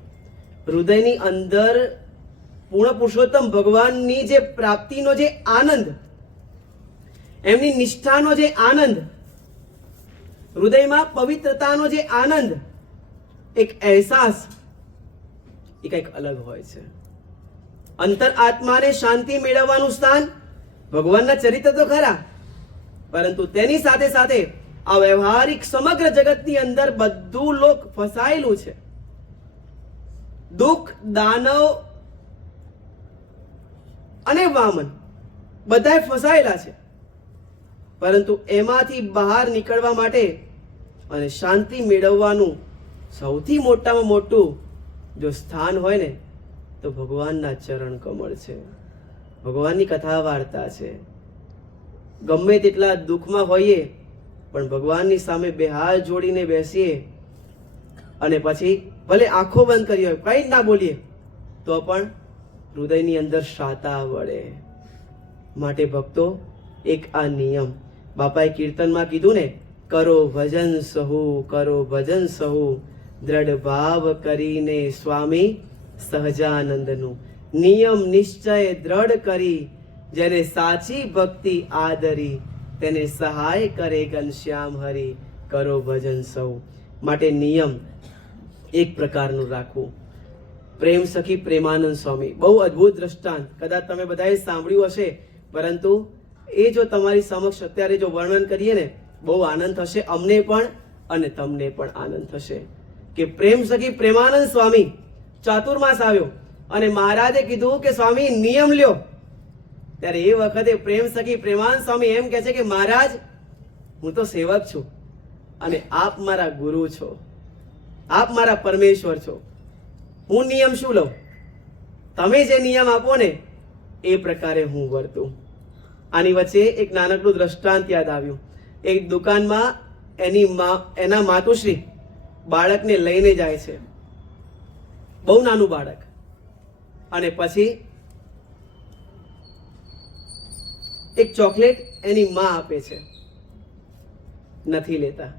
હૃદયની અંદર પૂર્ણ પુરુષોત્તમ ભગવાનની જે પ્રાપ્તિનો જે આનંદ, એમની નિષ્ઠાનો જે આનંદ, હૃદયમાં પવિત્રતાનો જે આનંદ, એક અહેસાસ, એ કંઈક અલગ હોય છે. અંતર આત્માને શાંતિ મેળવવાનું સ્થાન ભગવાનના ચરિત્ર તો ખરા, પરંતુ તેની સાથે સાથે આ વ્યવહારિક સમગ્ર જગતની અંદર બધું લોક ફસાયેલું છે. દુઃખ, દાનવ અને વામન બધાય ફસાયેલા છે. પરંતુ એમાંથી બહાર નીકળવા માટે અને શાંતિ મેળવવાનું સૌથી મોટામાં મોટું જો સ્થાન હોય ને તો ભગવાનના ચરણ કમળ છે, ભગવાનની કથા વાર્તા છે. ગમે તેટલા દુઃખમાં હોઈએ પણ ભગવાનની સામે બે હાથ જોડીને બેસીએ અને પછી ભલે આંખો બંધ કરી હોય, કંઈ જ ના બોલીએ, તો પણ હૃદયની અંદર શાતા વળે. માટે ભક્તો, એક આ નિયમ બાપાએ કીર્તનમાં કીધું ને, કરો ભજન સહુ, કરો ભજન સહુ, દ્રઢ ભાવ કરીને સ્વામી સહજાનંદનું. નિયમ નિશ્ચય દ્રઢ કરી, જેને સાચી ભક્તિ આદરી, તેને સહાય કરે ઘનશ્યામ હરિ. કરો ભજન સહુ. માટે નિયમ એક પ્રકારનું રાખવું. પ્રેમ સખી પ્રેમાનંદ સ્વામી, બહુ અદ્ભુત દ્રષ્ટાંત, કદાચ તમે બધાએ સાંભળ્યું હશે, પરંતુ એ જો તમારી સમક્ષ અત્યારે જો વર્ણન કરીએ ને, બહુ આનંદ થશે અમને પણ અને તમને પણ આનંદ થશે. કે પ્રેમ સખી પ્રેમાનંદ સ્વામી ચાતુર્માસ આવ્યો અને મહારાજે કીધું કે સ્વામી નિયમ લ્યો. ત્યારે એ વખતે પ્રેમ સખી પ્રેમાનંદ સ્વામી એમ કહે છે કે મહારાજ, હું તો સેવક છું અને આપ મારા ગુરુ છો, આપ મારા પરમેશ્વર છો, હું નિયમ શું લઉં? તમે જે નિયમ આપો ને એ પ્રકારે હું વર્તું. આની વચ્ચે એક નાનકડું દ્રષ્ટાંત યાદ આવ્યું. એક દુકાનમાં એના માતુશ્રી બાળકને લઈને જાય છે, બહુ નાનું બાળક, અને પછી એક ચોકલેટ એની માં આપે છે, નથી લેતા.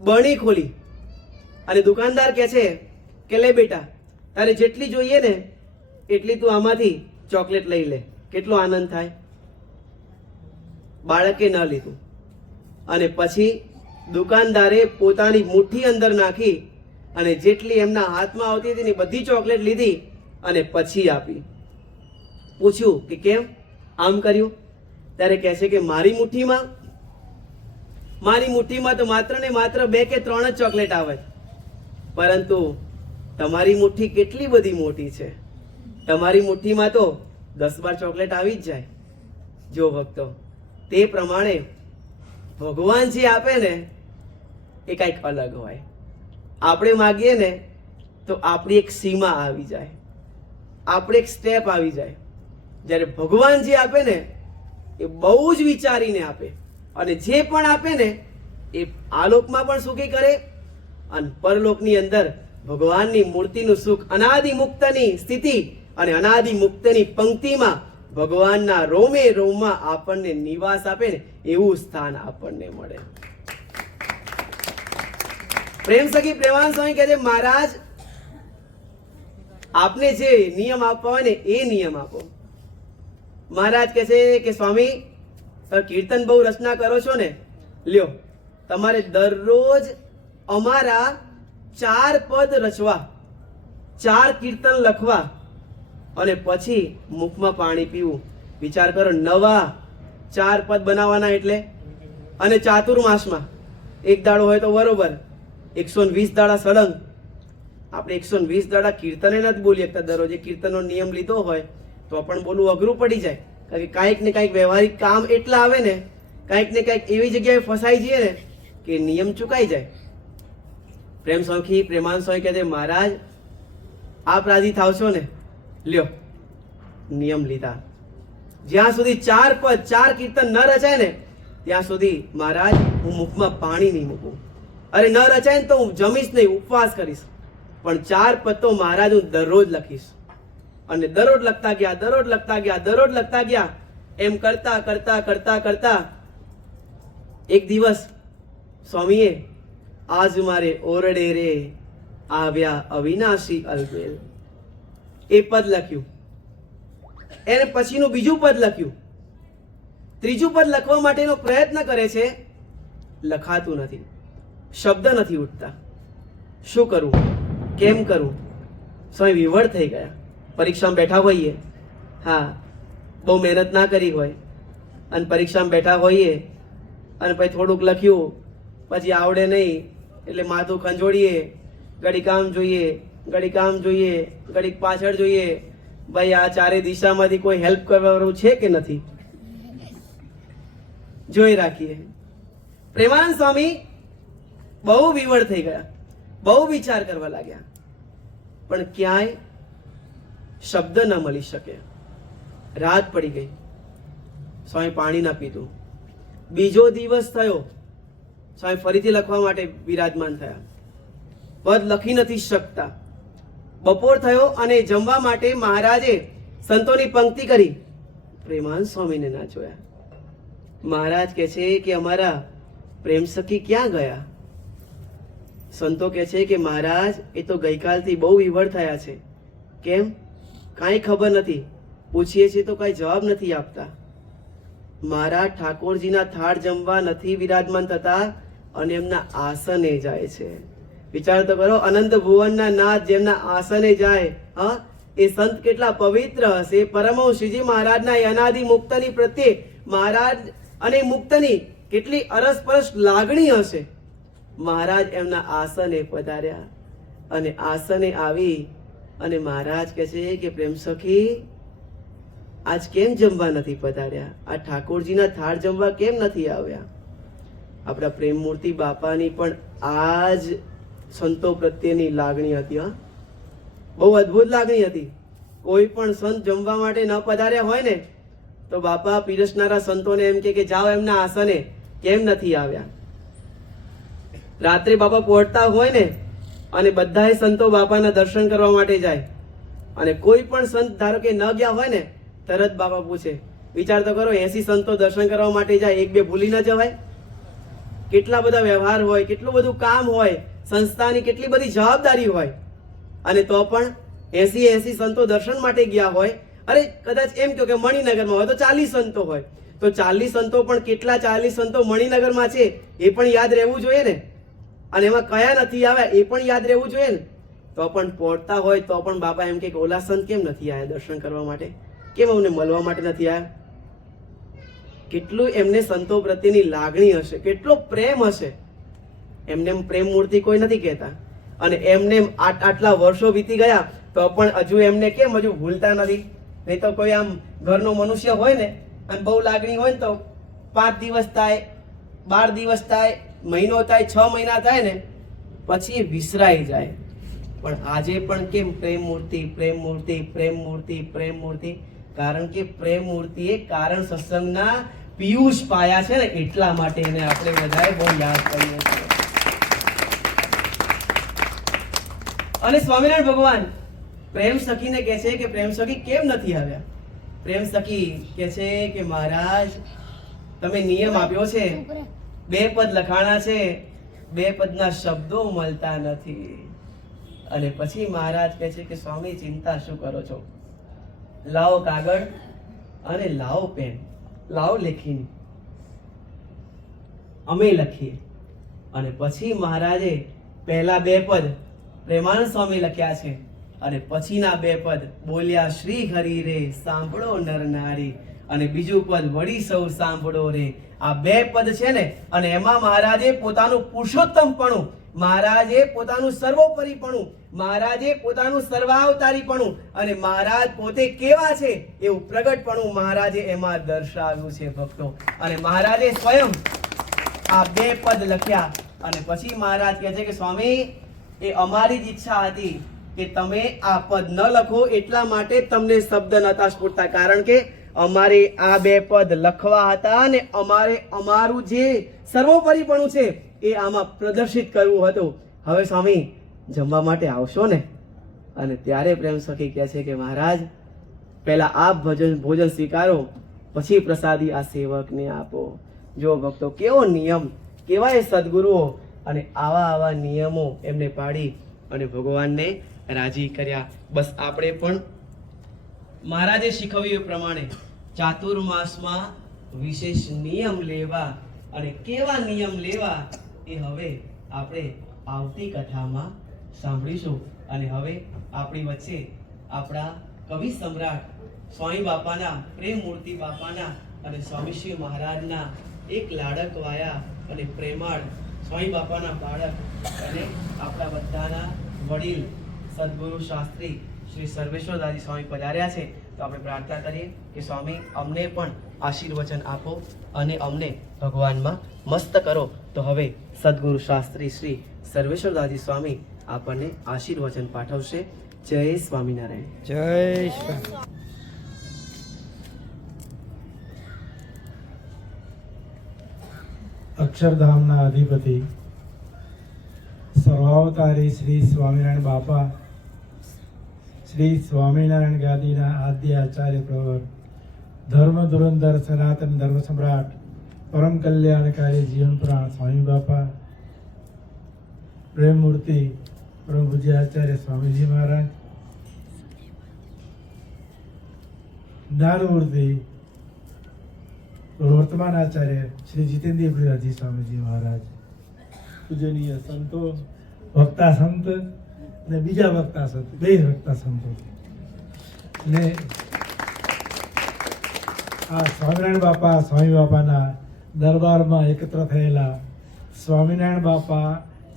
બરણી ખોલી અને દુકાનદાર કહે છે કે લે બેટા, તારે જેટલી જોઈએ ને એટલી તું આમાંથી ચોકલેટ લઈ લે, કેટલો આનંદ થાય. બાળકે ન લીધું અને પછી દુકાનદારે પોતાની મુઠ્ઠી અંદર નાખી અને જેટલી એમના હાથમાં આવતી હતી ને બધી ચોકલેટ લીધી અને પછી આપી. પૂછ્યું કે કેમ આમ કર્યું? ત્યારે કહે છે કે મારી મુઠ્ઠીમાં તો માત્ર ને માત્ર 2 કે 3 જ ચોકલેટ આવે, પરંતુ તમારી મુઠ્ઠી કેટલી બધી મોટી છે. તમારી મુઠ્ઠીમાં તો 10-12 ચોકલેટ આવી જ જાય. જો ભક્તો, તે પ્રમાણે ભગવાન જે આપે ને એ કંઈક અલગ હોય. આપણે માગીએ ને તો આપણી એક સીમા આવી જાય, આપણે એક સ્ટેપ આવી જાય. જ્યારે ભગવાન જે આપે ને એ બહુ જ વિચારીને આપે અને જે પણ આપે ને એ આલોકમાં પણ સુખી કરે અને પરલોકની અંદર ભગવાનની મૂર્તિનું સુખ, અનાદિ મુક્તની સ્થિતિ અને અનાદિ મુક્તની પંક્તિમાં ભગવાનના રોમે રોમમાં આપણને નિવાસ આપે ને એવું સ્થાન આપણને મળે. પ્રેમ સખી પ્રેમાનંદ સ્વામી કહે છે, મહારાજ આપને જે નિયમ આપવા હોય ને એ નિયમ આપો. મહારાજ કહે છે કે સ્વામી કીર્તન બહુ રચના કરો છો ને, લ્યો તમારે દરરોજ અમારા 4 પદ રચવા, 4 કીર્તન લખવા અને પછી મુખમાં પાણી પીવું. વિચાર કરો, નવા 4 પદ બનાવવાના એટલે, અને ચાતુર્માસમાં એક દાડો હોય તો બરોબર, 120 દાડા સળંગ. આપણે 120 દાડા કીર્તને નથી બોલી શકતા દરરોજ. એ કીર્તનનો નિયમ લીધો હોય તો પણ બોલવું અઘરું પડી જાય, કારણ કે કાંઈક ને કાંઈક વ્યવહારિક કામ એટલા આવે ને, કાંઈક ને કાંઈક એવી જગ્યાએ ફસાઈ જઈએ ને કે નિયમ ચૂકાઈ જાય. પ્રેમ સખી પ્રેમાનંદ સ્વામી કહે છે, મહારાજ આપ રાજી થાવ છો ને, લ્યો નિયમ લીધા. જ્યાં સુધી 4 પદ 4 કીર્તન ન રચાય ને ત્યાં સુધી મહારાજ હું મુખમાં પાણી નહીં મૂકું. અરે ન રચાય ને તો હું જમીશ નહીં, ઉપવાસ કરીશ, પણ 4 પદ તો મહારાજ હું દરરોજ લખીશ. અને દરરોજ લખતા ગયા. એમ કરતા કરતા એક દિવસ સ્વામીએ આજ મારે ઓરડે રે આવ્યા અવિનાશી અલબેલ એ પદ લખ્યું. એને પછીનું બીજું પદ લખ્યું. ત્રીજું પદ લખવા માટેનો પ્રયત્ન કરે છે, લખાતું નથી, શબ્દ નથી ઉઠતા. શું કરવું, કેમ કરવું? સ્વામી વિવળ થઈ ગયા. પરીક્ષામાં બેઠા હોઈએ, હા બહુ મહેનત ના કરી હોય અને પરીક્ષામાં બેઠા હોઈએ અને પછી થોડુંક લખ્યું, પછી આવડે નહીં એટલે માથું ખંજોડીએ, ઘડીક આમ જોઈએ, ઘડીક પાછળ જોઈએ, ભાઈ આ 4 દિશામાંથી કોઈ હેલ્પ કરવાનું છે કે નથી, જોઈ રાખીએ. પ્રેમાનંદ સ્વામી બહુ વિવળ થઈ ગયા, બહુ વિચાર કરવા લાગ્યા, પણ ક્યાંય શબ્દ ન મળી શકે. રાત પડી ગઈ, સ્વામી પાણી ના પીધું. બીજો દિવસ થયો, સ્વામી ફરીથી લખવા માટે વિરાજમાન થયા. પદ લખી નથી શકતા. બપોર થયો અને જમવા માટે મહારાજે સંતોની પંક્તિ કરી. પ્રેમાનંદ સ્વામીને ના જોયા. મહારાજ કહે છે કે અમારા પ્રેમ સખી ક્યાં ગયા? સંતો કહે છે કે મહારાજ એ તો ગઈકાલથી બહુ વિવળ થયા છે. કેમ? કાંઈ ખબર નથી. પૂછીએ છીએ તો કાંઈ જવાબ નથી આપતા. મહારાજ ઠાકોરજીના થાળ જમવા નથી વિરાજમાન થતા અને એમના આસને જાય છે. વિચાર તો કરો, અનંત ભુવનના નાથ જેમના આસને જાય, હા એ સંત કેટલા પવિત્ર હશે. પરમહંસ શ્રીજી મહારાજના અનાદિ મુક્તની પ્રત્યે મહારાજ અને મુક્તની કેટલી અરસપરસ લાગણી હશે. મહારાજ એમના આસને પધાર્યા અને આસને આવી અને મહારાજ કહે છે કે પ્રેમ સખી આજ કેમ જમવા નથી પધાર્યા? આ ઠાકોરજીના થાળ જમવા કેમ નથી આવ્યા? આપણા પ્રેમ મૂર્તિ બાપાની પણ આજ સંતો પ્રત્યેની લાગણી હતી. હા, બહુ અદ્ભુત લાગણી હતી. કોઈ પણ સંત જમવા માટે ન પધાર્યા હોય ને તો બાપા પીરસનારા સંતોને એમ કે જાઓ એમના આસને, કેમ નથી આવ્યા? રાત્રે બાપા પહોંચતા હોય ને અને બધાય સંતો બાપાના દર્શન કરવા માટે જાય અને કોઈ પણ સંત ધારો કે ન ગયા હોય ને તરત બાપા પૂછે. વિચાર તો કરો, 80 સંતો દર્શન કરવા માટે જાય, 1-2 ભૂલી ન જવાય? કેટલા બધા વ્યવહાર હોય, કેટલું બધું કામ હોય, સંસ્થાની કેટલી બધી જવાબદારી હોય, અને તો પણ 80 સંતો દર્શન માટે ગયા હોય અરે કદાચ એમ કહો કે મણિનગરમાં હોય તો 40 સંતો હોય, તો 40 સંતો પણ કેટલા 40 સંતો મણિનગરમાં છે એ પણ યાદ રહેવું જોઈએ ને, અને એમાં કયા નથી આવ્યા એ પણ યાદ રહેવું જોઈએ ને. તો પણ પહોંચતા હોય તો પણ બાપા એમ કે ઓલા સંત કેમ નથી આવ્યા દર્શન કરવા માટે, કેમ અમને મળવા માટે નથી આવ્યા? કેટલું એમને સંતો પ્રત્યેની લાગણી હશે, કેટલો પ્રેમ હશે. એમને એમ પ્રેમ મૂર્તિ કોઈ નથી કહેતા, અને એમને આટલા વર્ષો વીતી ગયા તો પણ હજુ એમને કેમ હજુ ભૂલતા નથી? નહીં તો કોઈ આમ ઘરનો મનુષ્ય હોય ને અને બહુ લાગણી હોય ને તો 5 દિવસ થાય, 12 દિવસ થાય, મહિનો થાય, 6 મહિના થાય ને પછી એ વિસરાઈ જાય. પણ આજે પણ કેમ પ્રેમ મૂર્તિ, પ્રેમ મૂર્તિ, પ્રેમ મૂર્તિ, પ્રેમ મૂર્તિ? કારણ કે પ્રેમ મૂર્તિએ કારણ સત્સંગના પિયુષ પાયા છે ને, એટલા માટે એને આપણે બધાએ બહુ યાદ કરીએ છીએ. અને સ્વામિનારાયણ ભગવાન પ્રેમ સખીને કહે છે કે પ્રેમ સખી કેમ નથી આવ્યા? પ્રેમ સખી કહે છે કે મહારાજ તમે નિયમ આપ્યો છે, 2 પદ લખાણા છે, 2 પદના શબ્દો મળતા નથી. અને પછી મહારાજ કહે છે કે સ્વામી ચિંતા શું કરો છો? લાવો કાગળ અને લાવો પેન, લાવો લેખીને અમે લખીએ. અને પછી મહારાજે પહેલા 2 પદ પ્રેમાનંદ સ્વામી લખ્યા છે, અને પછીના 2 પદ બોલ્યા શ્રી હરિ રે સાંભળો નર નારી, અને બીજું પદ વળી સૌ સાંભળો રે. આ 2 પદ છે ને, અને એમાં મહારાજે પોતાનું પુરુષોત્તમપણું, મહારાજે પોતાનું સર્વોપરીપણું, મહારાજે પોતાનું સર્વાવતારીપણું, અને મહારાજ પોતે કેવા છે એવું પ્રગટપણું મહારાજે એમાં દર્શાવ્યું છે ભક્તો. અને મહારાજે સ્વયં આ 2 પદ લખ્યા. અને પછી મહારાજ કહે છે કે સ્વામી એ અમારી જ ઈચ્છા હતી કે તમે આ પદ ન લખો, એટલા માટે તમને શબ્દ નતા સ્ફૂટતા, કારણ કે અમારે આ 2 પદ લખવા હતા અને અમારે અમારું જે સર્વોપરીપણું છે એ આમાં પ્રદર્શિત કરવું હતું. હવે સ્વામી જમવા માટે આવશો ને? અને ત્યારે પ્રેમ સખી કહે છે કે મહારાજ પહેલા આપ ભોજન સ્વીકારો, પછી પ્રસાદી આ સેવકને આપો. જો ભક્તો કેવો નિયમ, કેવા એ સદગુરુઓ, અને આવા નિયમો એમને પાડી અને ભગવાનને રાજી કર્યા. બસ આપણે પણ મહારાજે શીખવ્યું એ પ્રમાણે ચાતુર્માસમાં વિશેષ નિયમ લેવા, અને કેવા નિયમ લેવા એ હવે આપણે આવતી કથામાં સાંભળીશું. અને હવે આપણી વચ્ચે આપણા કવિ સમ્રાટ સ્વામી બાપાના, પ્રેમ મૂર્તિ બાપાના અને સ્વામીશ્રી મહારાજના એક લાડક વાયા અને પ્રેમાળ સ્વામી બાપાના બાળક અને આપણા બધાના વડીલ સદગુરુ શાસ્ત્રી શ્રી સર્વેશ્વર દાદી સ્વામી પધાર્યા છે. તો આપણે પ્રાર્થના કરીએ કે સ્વામી અમને પણ આશીર્વચન આપો અને અમને ભગવાનમાં મસ્ત કરો. તો હવે સદગુરુ શાસ્ત્રી શ્રી સર્વેશ્વર દાદી સ્વામી આપણને આશીર્વચન પાઠવશે. જય સ્વામિનારાયણ. જય શ્રી અક્ષરધામના અધિપતિ સર્વાવતારી શ્રી સ્વામિનારાયણ બાપા, શ્રી સ્વામિનારાયણ ગાદીના આદ્ય આચાર્ય પ્રવર, ધર્મ ધુરંધર સનાતન ધર્મ સમ્રાટ, પરમ કલ્યાણકારી જીવન પ્રાણ સ્વામી બાપા, પ્રેમ મૂર્તિ પરમ પૂજ્ય આચાર્ય સ્વામીજી મહારાજ, જ્ઞાન મૂર્તિ વર્તમાન આચાર્ય શ્રી જીતેન્દ્રજી સ્વામીજી મહારાજ, પૂજનીય સંતો, વક્તા સંત અને બીજા વક્તા સંત, 2 વક્તા સંતો, ને આ સ્વામિનારાયણ બાપા, સ્વામી બાપાના દરબારમાં એકત્ર થયેલા સ્વામિનારાયણ બાપા,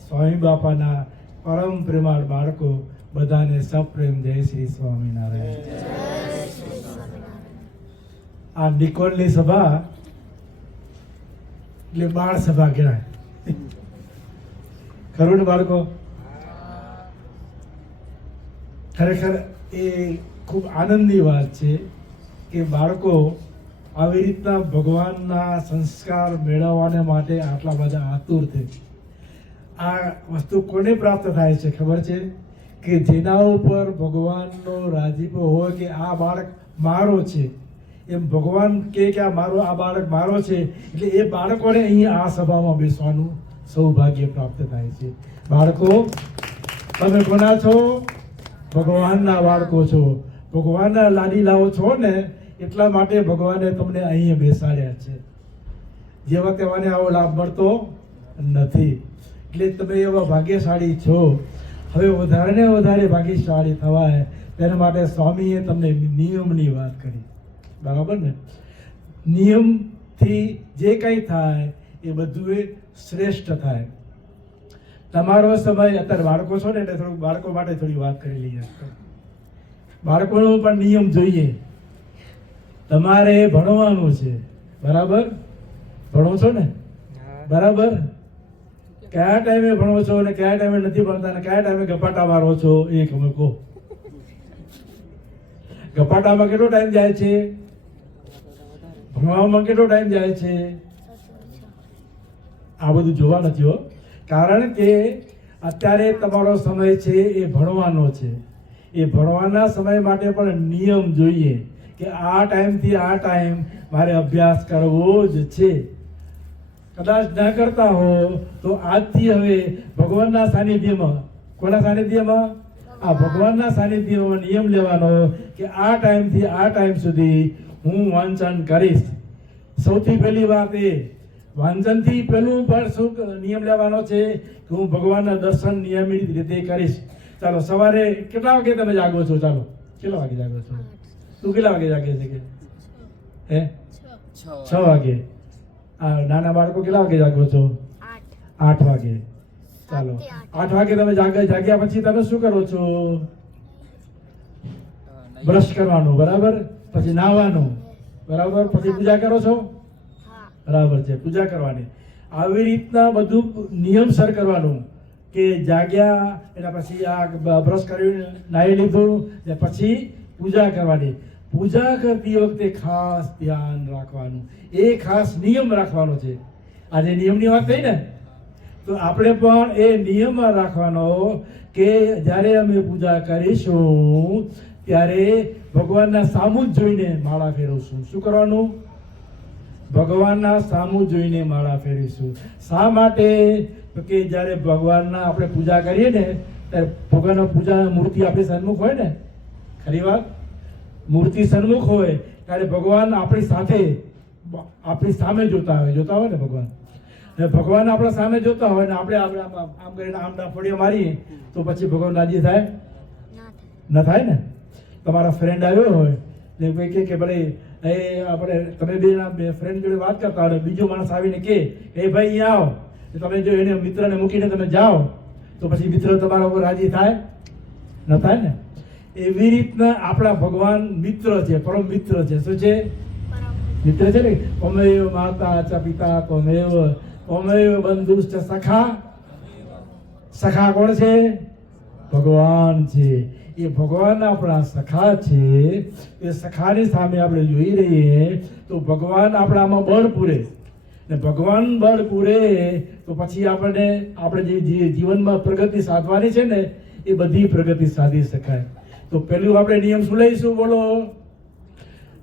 સ્વામી બાપાના પરમ પ્રેમાળ બાળકો, બધાને સપ્રેમ જય શ્રી સ્વામિનારાયણ. આ નિકોલની સભા એટલે બાળ સભા કહેવાય, ખરું ને બાળકો? ખરેખર એ ખૂબ આનંદની વાત છે કે બાળકો આવી રીતના ભગવાનના સંસ્કાર મેળવવાને માટે આટલા બધા આતુર છે. આ વસ્તુ કોને પ્રાપ્ત થાય છે ખબર છે? કે જેના ઉપર ભગવાનનો રાજીપો હોય કે આ બાળક મારો છે, એમ ભગવાન કે આ બાળક મારો છે, એટલે એ બાળકોને અહીંયા આ સભામાં બેસવાનું સૌભાગ્ય પ્રાપ્ત થાય છે. બાળકો તમે કોના છો? ભગવાનના બાળકો છો. ભગવાનના લાડીલાઓ છો ને એટલા માટે ભગવાને તમને અહીંયા બેસાડ્યા છે. જેવા તેવાને આવો લાભ મળતો નથી. એટલે તમે એવા ભાગ્યશાળી છો. હવે વધારે ને વધારે ભાગ્યશાળી થવાય તેના માટે સ્વામીએ તમને નિયમની વાત કરી. બરાબર ને? નિયમથી જે કંઈ થાય એ બધું એ શ્રેષ્ઠ થાય. તમારો સમય અત્યારે બાળકો છો ને એટલે થોડું બાળકો માટે થોડી વાત કરી લઈએ. બાળકોનો પણ નિયમ જોઈએ. તમારે ભણવાનું છે, બરાબર? ભણો છો ને? બરાબર. કયા ટાઈમે ભણો છો અને કયા ટાઈમે નથી ભણતા અને કયા ટાઈમે ગપાટા મારો છો એ તમે કહો. ગપાટામાં કેટલો ટાઈમ જાય છે? ભણવામાં કેટલો ટાઈમ જાય છે? આ બધું જોવા નથી હો. કારણ કે અત્યારે તમારો સમય છે એ ભણવાનો છે. એ ભણવાના સમય માટે પણ નિયમ જોઈએ કે આ ટાઈમથી આ ટાઈમ મારે અભ્યાસ કરવો જ છે. કદાચ ના કરતા હો તો આજથી હવે ભગવાનના સાનિધ્યમાં, કોના સાનિધ્યમાં? આ ભગવાનના સાનિધ્યમાં નિયમ લેવાનો કે આ ટાઈમથી આ ટાઈમ સુધી હું વાંચન કરીશ. સૌથી પહેલી વાત એ વાંચનથી પહેલું પણ શું નિયમ લેવાનો છે કે હું ભગવાનના દર્શન નિયમિત રીતે કરીશ. ચાલો સવારે કેટલા વાગે તમે જાગો છો? ચાલો કેટલા વાગે જાગો છો? તું કેટલા વાગે જાગે છે કે? હે 6 વાગે. આ નાના બાળકો કેટલા વાગે જાગો છો? 8 વાગે. ચાલો 8 વાગે તમે જાગ્યા પછી તમે શું કરો છો? બ્રશ કરવાનું, બરાબર? પછી નાહવાનું, બરાબર? પછી પૂજા કરો છો, બરાબર છે? પૂજા કરવાની. આવી રીતના બધું નિયમસર કરવાનું કે જાગ્યા એના પછી આ બ્રશ કરીને નાહી લીધું ને પછી પૂજા કરવાની. પૂજા કરતી વખતે ખાસ ધ્યાન રાખવાનું, એ ખાસ નિયમ રાખવાનો છે. આજે નિયમની વાત થઈ ને, તો આપણે પણ એ નિયમ રાખવાનો કે જ્યારે અમે પૂજા કરીશું ત્યારે ભગવાનના સામું જ જોઈને માળા ફેરવશું. શું કરવાનું? ભગવાનના સામું જોઈને માળા ફેરવીશું. શા માટે? તો કે જ્યારે ભગવાનના આપણે પૂજા કરીએ ને ત્યારે ભગવાનના પૂજા મૂર્તિ આપણી સન્મુખ હોય ને, ખરી વાત, મૂર્તિ સન્મુખ હોય ત્યારે ભગવાન આપણી સાથે આપણી સામે જોતા હોય ને ભગવાન. ભગવાન આપણા સામે જોતા હોય ને આપણે આમ કરીને આમ ફળીઓ મારીએ તો પછી ભગવાન રાજી થાય? ન થાય ને. તમારા ફ્રેન્ડ આવ્યો હોય ને કોઈ કે ભલે એ આપણે તમે બે ફ્રેન્ડ જોડે વાત કરતા હોય, બીજો માણસ આવીને કે એ ભાઈ અહીંયા આવો, તમે જો એને મિત્રને મૂકીને તમે જાઓ તો પછી મિત્ર તમારા ઉપર રાજી થાય? ન થાય ને. એવી રીતના આપણા ભગવાન મિત્ર છે, પરમ મિત્ર છે. શું છે? મિત્ર છે ને. ત્વમેવ માતા ચ પિતા ત્વમેવ બંધુશ્ચ સખા. સખા કોણ છે? ભગવાન છે. એ ભગવાન આપણા સખા છે. એ સખાની સામે આપણે જોઈ રહીએ તો ભગવાન આપણામાં બળ પૂરે ને ભગવાન બળ પૂરે તો પછી આપણે જે જીવનમાં પ્રગતિ સાધવાની છે ને એ બધી પ્રગતિ સાધી શકાય. તો પેલું આપણે નિયમ શું લઈશું? બોલો.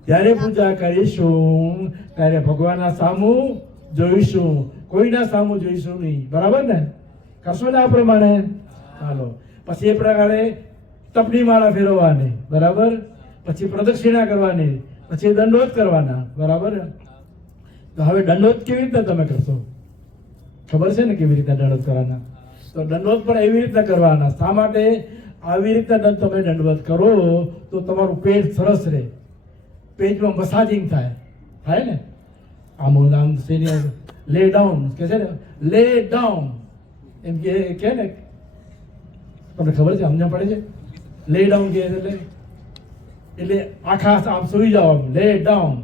જ્યારે પૂજા કરીશું ત્યારે ભગવાનના સામું જોઈશું, કોઈના સામું જોઈશું નહીં. બરાબર ને? કરશો ને આ પ્રમાણે? ચાલો પછી એ પ્રકારે તપની માળા ફેરવવાની, બરાબર? પછી પ્રદક્ષિણા કરવાની, પછી દંડોત કરવાના, બરાબર? તો હવે દંડોત કેવી રીતે તમે કરશો? ખબર છે ને કેવી રીતે દંડોત કરવાના? તો દંડોત પણ એવી રીતે કરવાના. શા માટે? આવી રીતે તમે દંડવત કરો તો તમારું પેટ સરસ રહે, પેટમાં મસાજિંગ થાય ને. આમ લે ડાઉન કે છે ને, લે ડાઉન એમ કે ને, તમને ખબર છે? સમજણ પડે છે? લે ડાઉન કે એટલે આખા આમ સુઈ જાઓ, લે ડાઉન.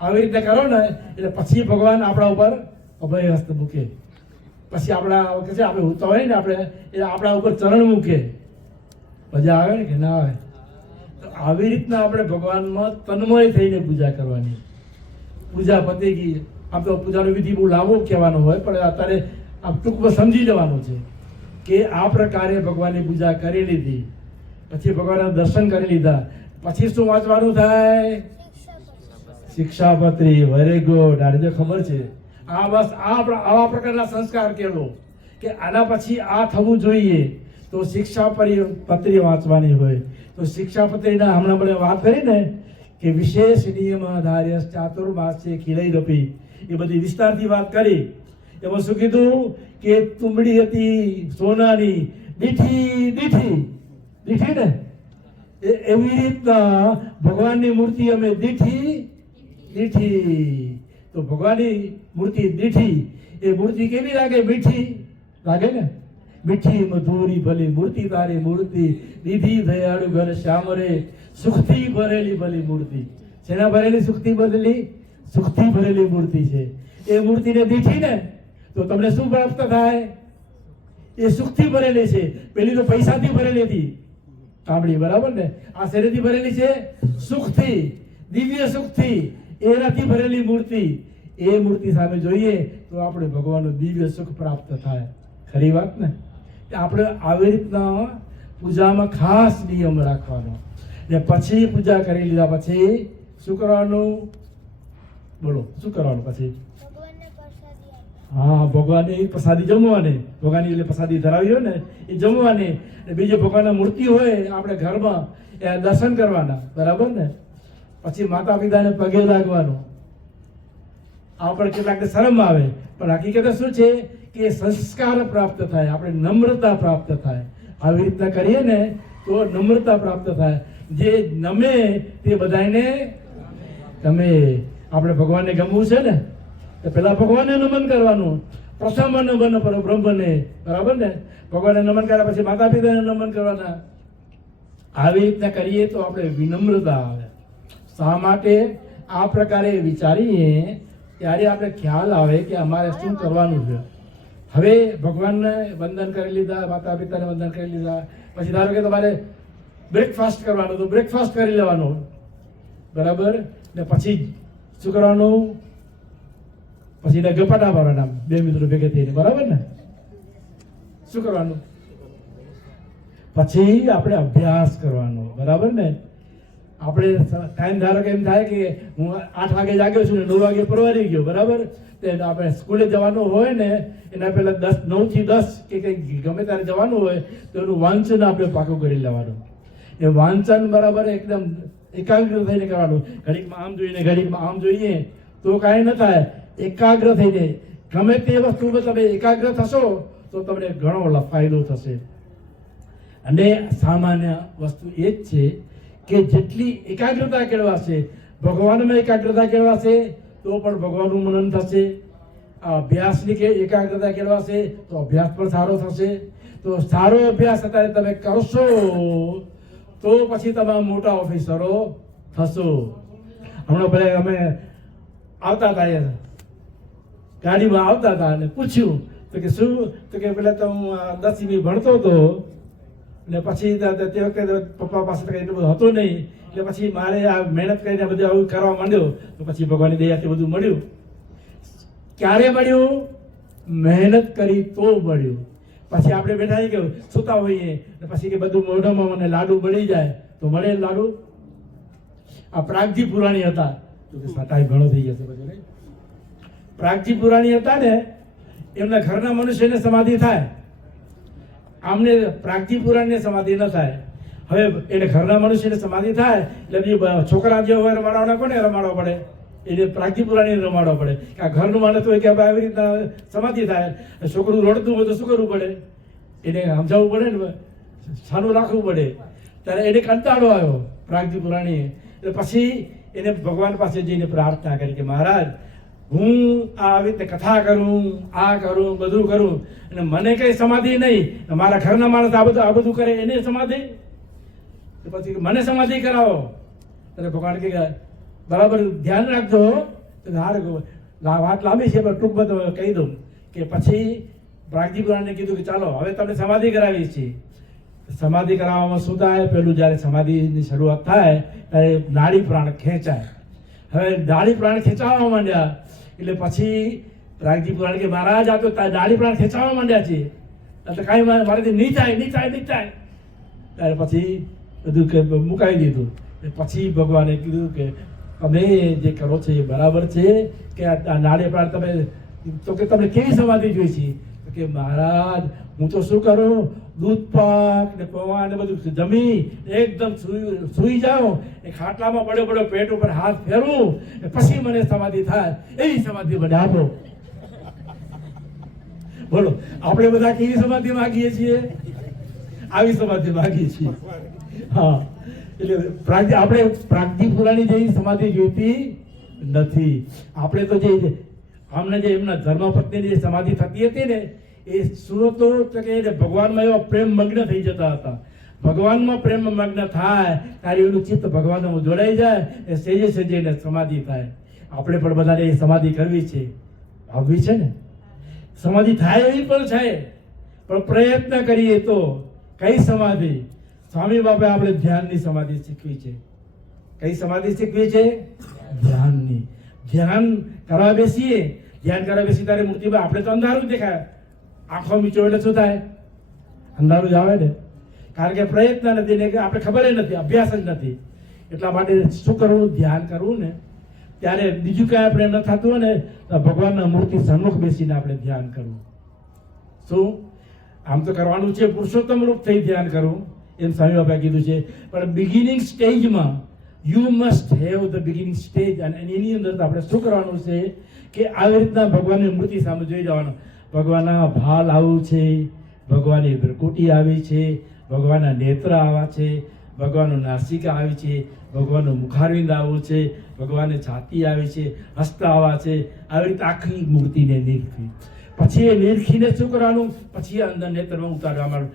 આવી રીતે કરો ને એટલે પછી ભગવાન આપણા ઉપર અભય હસ્ત મૂકે. પછી આપણા કે છે આપણે ઉતા હોય ને આપણે એ આપણા ઉપર ચરણ મૂકે. મજા આવે ને કે ના આવે? તો આવી રીતના આપણે ભગવાનમાં તન્મય થઈને પૂજા કરવાની. પૂજા પતી ગઈ. આમ તો પૂજાનો વિધિ બહુ લાંબો કહેવાનો હોય પણ અત્યારે આમ ટૂંકમાં સમજી લેવાનું છે કે આ પ્રકારે ભગવાનની પૂજા કરી લીધી, પછી ભગવાનના દર્શન કરી લીધા, પછી શું વાંચવાનું થાય? શિક્ષાપત્રી. Very good. આજે ખબર છે. આ બસ આવા પ્રકારના સંસ્કાર કેળવો કે આના પછી આ થવું જોઈએ. તો શિક્ષાપત્રી વાંચવાની હોય. તો શિક્ષાપત્રીના હમણાં મને વાત કરી ને કે વિશેષ નિયમ ધાર્ય ચાતુર્માસ્ય ખીલૈરપી, એ બધી વિસ્તારથી વાત કરી. એમાં શું કીધું કે તુંબડી હતી સોનાની, દીઠી દીઠી દીઠી ને એવી રીતના ભગવાનની મૂર્તિ અમે દીઠી દીઠી. તો ભગવાનની મૂર્તિ દીઠી, એ મૂર્તિ કેવી લાગે? મીઠી લાગે ને. મીઠી મધુરી ભલી મૂર્તિ તારી મૂર્તિ, દીધી દયાળુ ઘર શ્યામ રે, સુખથી ભરેલી ભલી મૂર્તિ. શેના ભરેલી? સુખથી ભરેલી, સુખથી ભરેલી મૂર્તિ છે. એ મૂર્તિને દીઠી ને તો તમને શું પ્રાપ્ત થાય? એ સુખથી ભરેલી છે. પેલી તો પૈસાથી ભરેલી હતી તાંબડી, બરાબર ને? આ શરીરથી ભરેલી છે સુખથી, દિવ્ય સુખથી, એનાથી ભરેલી મૂર્તિ. એ મૂર્તિ સામે જોઈએ તો આપણે ભગવાનનું દિવ્ય સુખ પ્રાપ્ત થાય. ખરી વાત ને? આપણે આવી રીતના પૂજામાં ખાસ નિયમ રાખવાનો. ને પછી પૂજા કરી લીધા પછી શું કરવાનું? બોલો, શું કરવાનું પછી? હા, ભગવાનની પ્રસાદી જમવાની. ભગવાનની એટલે પ્રસાદી ધરાવી હોય ને એ જમવાની. બીજી ભગવાનની મૂર્તિ હોય આપણે ઘરમાં, એ દર્શન કરવાના, બરાબર ને? પછી માતા પિતાને પગે લાગવાનું. આપણે કેટલાક શરમ આવે, પણ હકીકત શું છે કે સંસ્કાર પ્રાપ્ત થાય, આપણે નમ્રતા પ્રાપ્ત થાય. આવી રીતના કરીએ ને તો નમ્રતા પ્રાપ્ત થાય. જે નમે તે બધાને ગમે. આપણે ભગવાનને ગમવું છે ને તો પેલા ભગવાનને નમન કરવાનું. પ્રથમ નમન પર બ્રહ્મને, બરાબર ને? ભગવાનને નમન કર્યા પછી માતા પિતાને નમન કરવાના. આવી રીતના કરીએ તો આપણે વિનમ્રતા આવે. શા માટે? આ પ્રકારે વિચારીએ ત્યારે આપણે ખ્યાલ આવે કે અમારે શું કરવાનું છે. હવે ભગવાનને વંદન કરી લીધા, માતા પિતાને વંદન કરી લીધા, પછી ધારો કે તમારે બ્રેકફાસ્ટ કરવાનું તો બ્રેકફાસ્ટ કરી લેવાનું, બરાબર ને? પછી શું કરવાનું? પછી એને ગપાટા મારવાના બે મિત્રો ભેગા થઈને, બરાબર ને? શું કરવાનું? પછી આપણે અભ્યાસ કરવાનો, બરાબર ને? આપણે ટાઈમ ધારો કે એમ થાય કે હું 8 વાગે જાગ્યો છું ને 9 વાગે પરવારી ગયો, બરાબર? તે આપણે સ્કૂલે જવાનું હોય ને એના પહેલા 9 થી 10 કે કંઈ ગમે ત્યારે જવાનું હોય તો એનું વાંચન આપણે પાકું કરી લેવાનું. એ વાંચન બરાબર એકદમ એકાગ્ર થઈને કરવાનું. ઘડીકમાં આમ જોઈએ, ઘડીકમાં આમ જોઈએ તો કાંઈ ન થાય. એકાગ્ર થઈને ગમે તે વસ્તુમાં તમે એકાગ્ર થશો તો તમને ઘણો ફાયદો થશે. અને સામાન્ય વસ્તુ એ જ છે કે જેટલી એકાગ્રતા કેળવાશે, ભગવાનમાં એકાગ્રતા કેળવાશે તો પણ ભગવાનનું મનન થશે. આ અભ્યાસની કે એકાગ્રતા કેળવાશે તો અભ્યાસ પણ સારો થશે. તો સારો અભ્યાસ અત્યારે તમે કરશો તો પછી તમે મોટા ઓફિસરો થશો. હમણાં ભલે અમે આવતા હતા, ગાડીમાં આવતા હતા અને પૂછ્યું તો કે શું? તો કે પેલા તો હું 10મી ભણતો હતો ને પછી તે વખતે પપ્પા પાસે એટલું બધું હતું નહીં, એટલે પછી મારે આ મહેનત કરીને બધું આવું કરવા માંડ્યો તો પછી ભગવાનની દયાથી બધું મળ્યું. ક્યારે મળ્યું? મહેનત કરી તો મળ્યું. પછી આપણે બેઠા કે સૂતા હોઈએ ને પછી કે બધું મોઢામાં મને લાડુ મળી જાય તો મળે લાડુ. આ પ્રાગજી પુરાણી હતા તો કે સાટાઈ ઘણો થઈ જશે બધું. પ્રાગજી પુરાણી હતા ને એમના ઘરના મનુષ્યને સમાધિ થાય, આમને પ્રાગજી પુરાણને સમાધિ ન થાય. હવે એને ઘરના મનુષ્યને સમાધિ થાય એટલે છોકરા જે હોય રમાડવાના કોને રમાડવા પડે? એને પ્રાગજી પુરાણીને રમાડવા પડે. કે આ ઘરનું માણસ હોય કે આવી રીતના સમાધિ થાય, છોકરું રડતું હોય તો શું કરવું પડે? એને સમજાવવું પડે ને, સાનું રાખવું પડે. ત્યારે એને કંટાળો આવ્યો પ્રાગજી પુરાણીએ. એટલે પછી એને ભગવાન પાસે જઈને પ્રાર્થના કરી કે મહારાજ, હું આવી રીતે કથા કરું, આ કરું, બધું કરું અને મને કઈ સમાધિ નહીં, મારા ઘરના માણસ આ બધું કરે એને સમાધિ, પછી મને સમાધિ કરાવો. એટલે ભગવાન કે બરાબર ધ્યાન રાખજો. વાત લાંબી છે પણ ટૂંકમાં તો કહી દઉં કે પછી પ્રાગજી પુરાણને કીધું કે ચાલો હવે તમને સમાધિ કરાવી છે. સમાધિ કરાવવામાં શું થાય? પેલું જ્યારે સમાધિની શરૂઆત થાય ત્યારે નાડી પ્રાણ ખેંચાય. હવે નાડી પ્રાણ ખેંચાવા માંડ્યા એટલે પછી પ્રાગજી પુરાણ કે મહારાજ આ તો નાડી પ્રાણ ખેંચાવા માંડ્યા છે, એટલે કાંઈ મારાથી નહીં થાય, નહીં થાય, નહીં થાય. ત્યારે પછી બધું મુકાવી દીધું. પછી ભગવાને કીધું કે તમે જે કરો છો એ બરાબર છે કે આ નાડી પ્રાણ તમે તો કે તમને કેવી સમાધિ જોઈ છે? કે મહારાજ હું તો શું કરું, દૂધ પાક ને પૌવા ને બધું જમી એકદમ સૂઈ જાઓ એ ખાટલામાં પડ્યો પેટ ઉપર હાથ ફેરવું પછી મને સમાધિ થાય એવી સમાધિ મને આપો. બોલો આપણે બધા કેવી સમાધિ માંગીએ છીએ? આવી સમાધિ માંગીએ છીએ. હા, એટલે આપણે પ્રાગજીપુરાની જેવી સમાધિ જોઈતી નથી. આપણે તો જે અમને જે એમના ધર્મપત્નીની જે સમાધિ થતી હતી ને એ સુરતો કે ભગવાનમાં એવા પ્રેમ મગ્ન થઈ જતા હતા. ભગવાનમાં પ્રેમ મગ્ન થાય ત્યારે એનું ચિત્ત ભગવાનમાં જોડાઈ જાય એ સેજે સેજે સમાધિ થાય. આપણે પણ બધાને એ સમાધિ કરવી છે, આવવી છે ને. સમાધિ થાય એવી પણ છે, પણ પ્રયત્ન કરીએ તો કઈ સમાધિ? સ્વામી બાપા આપણે ધ્યાનની સમાધિ શીખવી છે. કઈ સમાધિ શીખવી છે? ધ્યાનની. ધ્યાન કરવા બેસીએ, ધ્યાન કરવા બેસી ત્યારે મૂર્તિમાં આપણે તો અંધારું જ દેખાય. આંખો મીચો એટલે શું થાય? અંધારું જ આવે ને. કારણ કે પ્રયત્ન નથી ને આપણે ખબર નથી, અભ્યાસ જ નથી. એટલા માટે શું કરવું? ધ્યાન કરવું ને. ત્યારે બીજું કાંઈ આપણે ન થતું હોય ને તો ભગવાનના મૂર્તિ સન્મુખ બેસીને આપણે ધ્યાન કરવું. શું આમ તો કરવાનું છે, પુરુષોત્તમ રૂપ થઈ ધ્યાન કરવું એમ સ્વામી બાપાએ કીધું છે. પણ બિગિનિંગ સ્ટેજમાં you must have the beginning stage. અને એની અંદર આપણે શું કરવાનું છે કે આવી રીતના ભગવાનની મૂર્તિ સામે જોઈ જવાનું. ભગવાનના ભાલ આવું છે, ભગવાનની ભ્રકુટી આવી છે, ભગવાનના નેત્ર આવા છે, ભગવાનનું નાસિકા આવી છે, ભગવાનનું મુખારવિંદ આવું છે, ભગવાનની છાતી આવી છે, હસ્તા આવા છે. આવી રીતે આખી મૂર્તિને નિરખી. પછી એ નિરખીને શું કરવાનું? પછી અંદર નેત્રમાં ઉતારવાનું,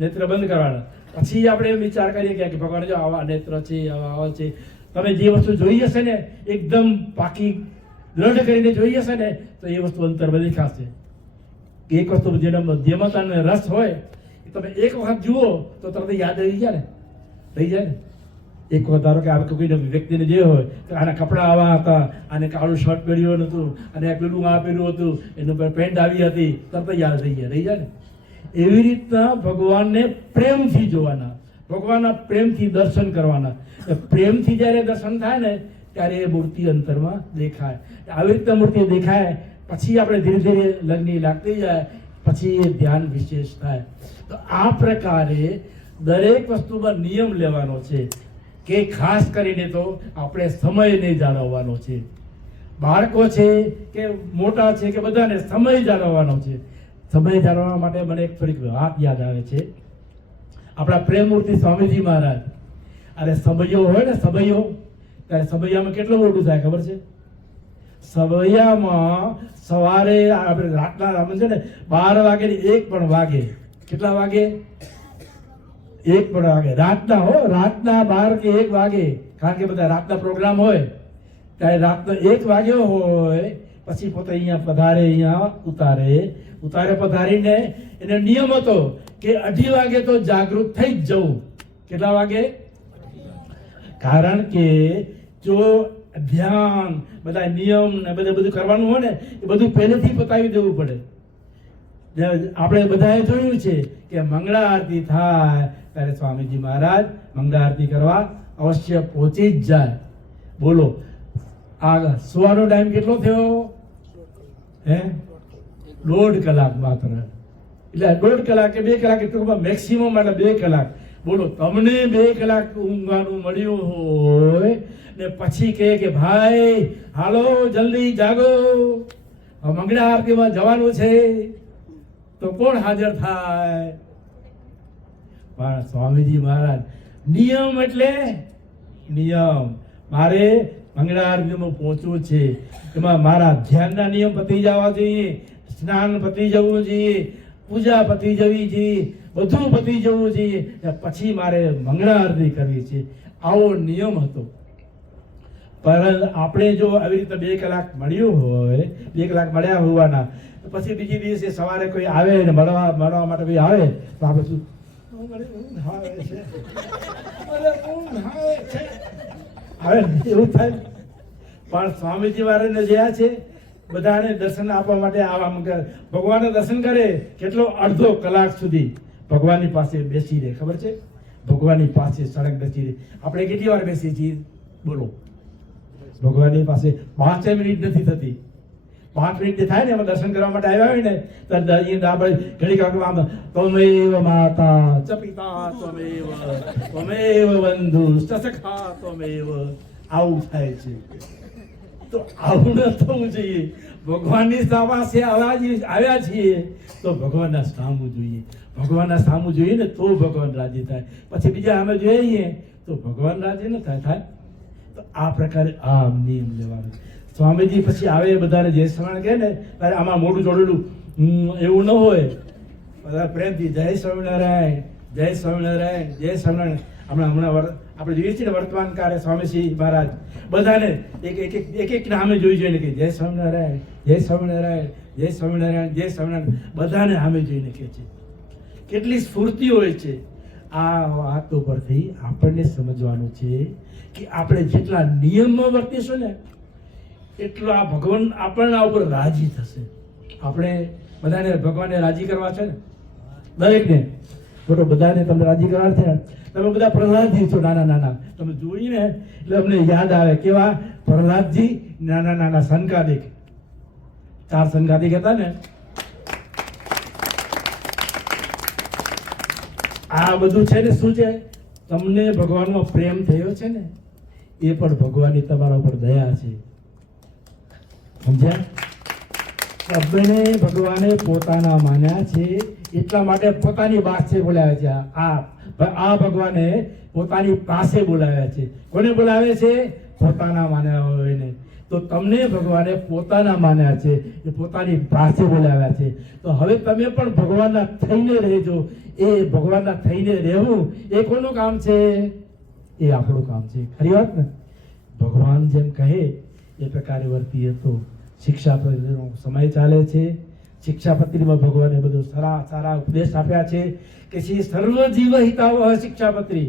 નેત્ર બંધ કરવાના. પછી આપણે એમ વિચાર કરીએ કે ભગવાન જો આવા નેત્ર છે, આવા છે. તમે જે વસ્તુ જોઈ હશે ને એકદમ પાકી દ્રઢ કરીને જોઈ હશે ને તો એ વસ્તુ અંતરમાં દેખાશે. એક વસ્તુ જેનો મધ્યમતાનો રસ હોય તમે એક વખત જુઓ તો તરત યાદ આવી જાય ને, રહી જાય ને. એક વખત ધારો કે આપણે કોઈ વ્યક્તિને જે હોય તો આના કપડાં આવા હતા, આને કાળું શર્ટ પહેર્યું હતું, અને પેલું આ પહેર્યું હતું, એનું પેન્ટ આવી હતી, તરત યાદ રહી જાય ને. એવી રીતના ભગવાનને પ્રેમથી જોવાના, ભગવાનના પ્રેમથી દર્શન કરવાના. પ્રેમથી જ્યારે દર્શન થાય ને ત્યારે એ મૂર્તિ અંતરમાં દેખાય. આવી રીતના મૂર્તિ દેખાય પછી આપણે ધીરે ધીરે લગ્ન લાગતી જાય, પછી એ ધ્યાન વિશેષ થાય. તો આ પ્રકારે દરેક વસ્તુમાં નિયમ લેવાનો છે કે ખાસ કરીને તો આપણે સમયને જાળવવાનો છે. બાળકો છે કે મોટા છે કે બધાને સમય જાળવવાનો છે. સમય જાળવવા માટે મને એક થોડીક વાત યાદ આવે છે. આપણા પ્રેમમૂર્તિ સ્વામીજી મહારાજ, અરે સબૈયો હોય ને, સબૈયો, ત્યારે સબૈયામાં કેટલું મોટું થાય ખબર છે? સબૈયામાં સવારે આપણે રાતના છે ને 12 વાગે ને 1 પણ વાગે. કેટલા વાગે? 1 પણ વાગે. રાતના હો, રાતના 12 કે 1 વાગે. કારણ કે બધા રાતના પ્રોગ્રામ હોય ત્યારે રાતના 1 વાગ્યો હોય પછી પોતે અહીંયા પધારે, અહીંયા ઉતારે પધારીને એને નિયમ હતો કે 2:30 વાગે તો જાગૃત થઈ જ જવું. કેટલા વાગે? કારણ કે જો ધ્યાન બધા નિયમ ને બધું કરવાનું હોય ને એ બધું પહેલેથી પતાવી દેવું પડે. આપણે બધાએ જોયું છે કે મંગળા આરતી થાય ત્યારે સ્વામીજી મહારાજ મંગળા આરતી કરવા અવશ્ય પહોંચી જ જાય. બોલો આ સુવાનો ટાઈમ કેટલો થયો? 1.5 કલાક માત્ર. એટલે 1.5 કલાક કે 2 કલાક એટલું મેક્સિમમ એટલે 2 કલાક. બોલો તમને 2 કલાક ઊંઘવાનું મળ્યું હોય ને પછી કે ભાઈ હાલો જલ્દી જાગો, મંગળા આરતીમાં જવાનું છે, તો કોણ હાજર થાય? પણ સ્વામીજી મહારાજ નિયમ એટલે નિયમ. મારે મંગળા આરતીમાં પહોંચવું છે, એમાં મારા ધ્યાનના નિયમ પતી જવા જોઈએ, સ્નાન પતી જવું જોઈએ, પૂજા પતી જવી જોઈએ, બધું પતી જવું જોઈએ, પછી મારે મંગળા આરતી કરવી છે. આવો નિયમ હતો. પરંતુ આપણે જો આવી રીતે 2 કલાક મળ્યું હોય, 2 કલાક મળ્યા હોવાના, પછી બીજી દિવસે સવારે કોઈ આવે ને મળવા માટે કોઈ આવે તો આપણે શું આવે એવું થાય. પણ સ્વામીજી મહારાજને જ્યાં છે બધાને દર્શન આપવા માટે આવા ભગવાનને દર્શન કરે કેટલો 1/2 કલાક સુધી ભગવાનની પાસે બેસી રહે. ખબર છે? ભગવાનની પાસે સળંગ બેસી રહે. આપણે કેટલી વાર બેસીએ છીએ? બોલો. ભગવાનની પાસે 5 મિનિટ નથી થતી. 5 મિનિટ થાય ને એમાં દર્શન કરવા માટે આવ્યા હોય ને ત્યારે આપણે ઘડીક આમ ત્વમેવ માતા ચ પિતા ત્વમેવ બંધુ ચ સખા ત્વમેવ આવું થાય છે. તો આવું ન થવું જોઈએ. ભગવાનની સાવાસે આવ્યા છીએ તો ભગવાનના સામું જોઈએ. ભગવાનના સામું જોઈએ ને તો ભગવાન રાજી થાય. પછી બીજા અમે જોઈએ તો ભગવાન રાજી ન થાય. તો આ પ્રકારે આ નિયમ લેવાનો. સ્વામીજી પછી આવે બધાને જય સ્વામિનારાયણ કહે ને ત્યારે આમાં મોઢું જોડેલું એવું ન હોય. બધા પ્રેમથી જય સ્વામિનારાયણ, જય સ્વામિનારાયણ, જય સ્વામિનારાયણ. હમણાં આપણે જોઈએ છીએ ને વર્તમાન કાળે સ્વામીજી મહારાજ બધાને એક નામે જોઈને કે જય સ્વામિનારાયણ, જય સ્વામિનારાયણ, જય સ્વામિનારાયણ, જય સ્વામિનારાયણ બધાને સામે જોઈને કહે છે. કેટલી સ્ફૂર્તિ હોય છે. આ વાતો પરથી આપણને સમજવાનું છે કે આપણે જેટલા નિયમમાં વર્તીશું ને એટલો આ ભગવાન આપણના ઉપર રાજી થશે. આપણે બધાને ભગવાનને રાજી કરવા છે ને, દરેકને બરોબર બધાને તમને રાજી કરવા છે ને. તમે બધા પ્રહલાદજી છો નાના નાના, તમે જોઈને એટલે અમને યાદ આવે કેવા પ્રહલાદજી નાના નાના સંકાદિક, 4 સંકાદિક હતા ને. આ બધું છે ને શું છે, તમને ભગવાનમાં પ્રેમ થયો છે ને એ પણ ભગવાનની તમારા ઉપર દયા છે. સમજ્યા? આપણે ભગવાને પોતાના માન્યા છે એટલા માટે પોતાની પાસે બોલાવ્યા છે. આ ભગવાને પોતાની પાસે બોલાવ્યા છે. કોને બોલાવે છે? પોતાના માન્યા હોયને. તો તમને ભગવાને પોતાના માન્યા છે, એ પોતાની પાસે બોલાવ્યા છે. તો હવે તમે પણ ભગવાનના થઈને રહેજો. એ ભગવાનના થઈને રહેવું એ કોનું કામ છે? એ આપણું કામ છે. ખરી વાત ને? ભગવાન જેમ કહે એ પ્રકારે વર્તીએ તો. શિક્ષાપત્રીનો સમય ચાલે છે. શિક્ષાપત્રીમાં ભગવાને બધું સારા ઉપદેશ આપ્યા છે કે સર્વ જીવ હિતાવ શિક્ષાપત્રી.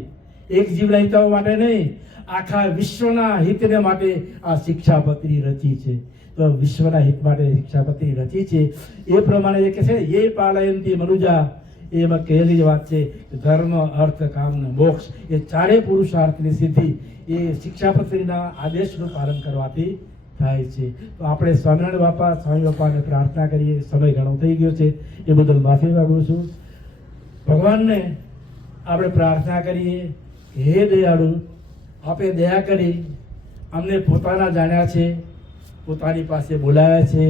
એક જીવના હિતાવ માટે નહીં, આખા વિશ્વના હિતને માટે આ શિક્ષાપત્રી રચી છે. તો વિશ્વના હિત માટે શિક્ષાપત્રી રચી છે. એ પ્રમાણે એ કહે છે એ પાલયંતી મનુજા, એમાં કહેલી વાત છે ધર્મ, અર્થ, કામ ને મોક્ષ એ 4 પુરુષાર્થની સિદ્ધિ એ શિક્ષાપત્રીના આદેશનું પાલન કરવાથી થાય છે. તો આપણે સ્વામિનારાયણ બાપા, સ્વામી બાપાને પ્રાર્થના કરીએ. સમય ઘણો થઈ ગયો છે એ બદલ માફી માંગુ છું. ભગવાનને આપણે પ્રાર્થના કરીએ હે દયાળુ, આપે દયા કરી અમને પોતાના જાણ્યા છે, પોતાની પાસે બોલાવ્યા છે.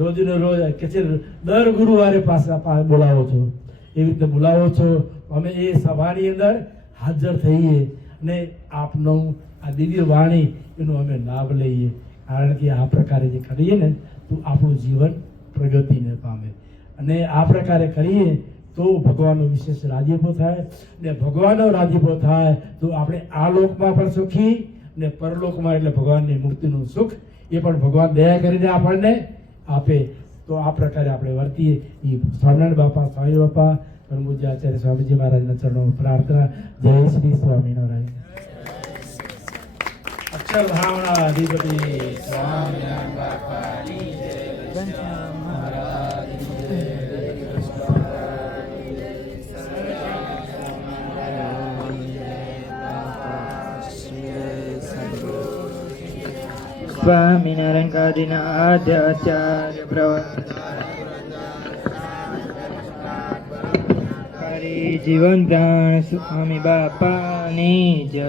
રોજને રોજ કે છે દર ગુરુવારે પાસે બોલાવો છો, એવી રીતે બોલાવો છો. અમે એ સભાની અંદર હાજર થઈએ અને આપનું આ દિવ્ય વાણી એનો અમે લાભ લઈએ. કારણ કે આ પ્રકારે જે કરીએ ને તો આપણું જીવન પ્રગતિને પામે. અને આ પ્રકારે કરીએ તો ભગવાનનો વિશેષ રાજીપો થાય. ને ભગવાનનો રાજીપો થાય તો આપણે આ લોકમાં પણ સુખી ને પરલોકમાં એટલે ભગવાનની મૂર્તિનું સુખ એ પણ ભગવાન દયા કરીને આપણને આપે. તો આ પ્રકારે આપણે વર્તીએ. એ સ્વામિનારાયણ બાપા, સ્વામી બાપા, પરમપૂજ્ય આચાર્ય સ્વામીજી મહારાજના ચરણોમાં પ્રાર્થના. જય શ્રી સ્વામિનારાયણ. અક્ષર ભાવના અધિપતિ સ્વામિનારાયણ બાપાની જય. સ્વામિનારાયણ કાદીના આદ્ય આચાર્ય પ્રવર્તક જીવન પ્રાણ સ્વામી બાપાની જય.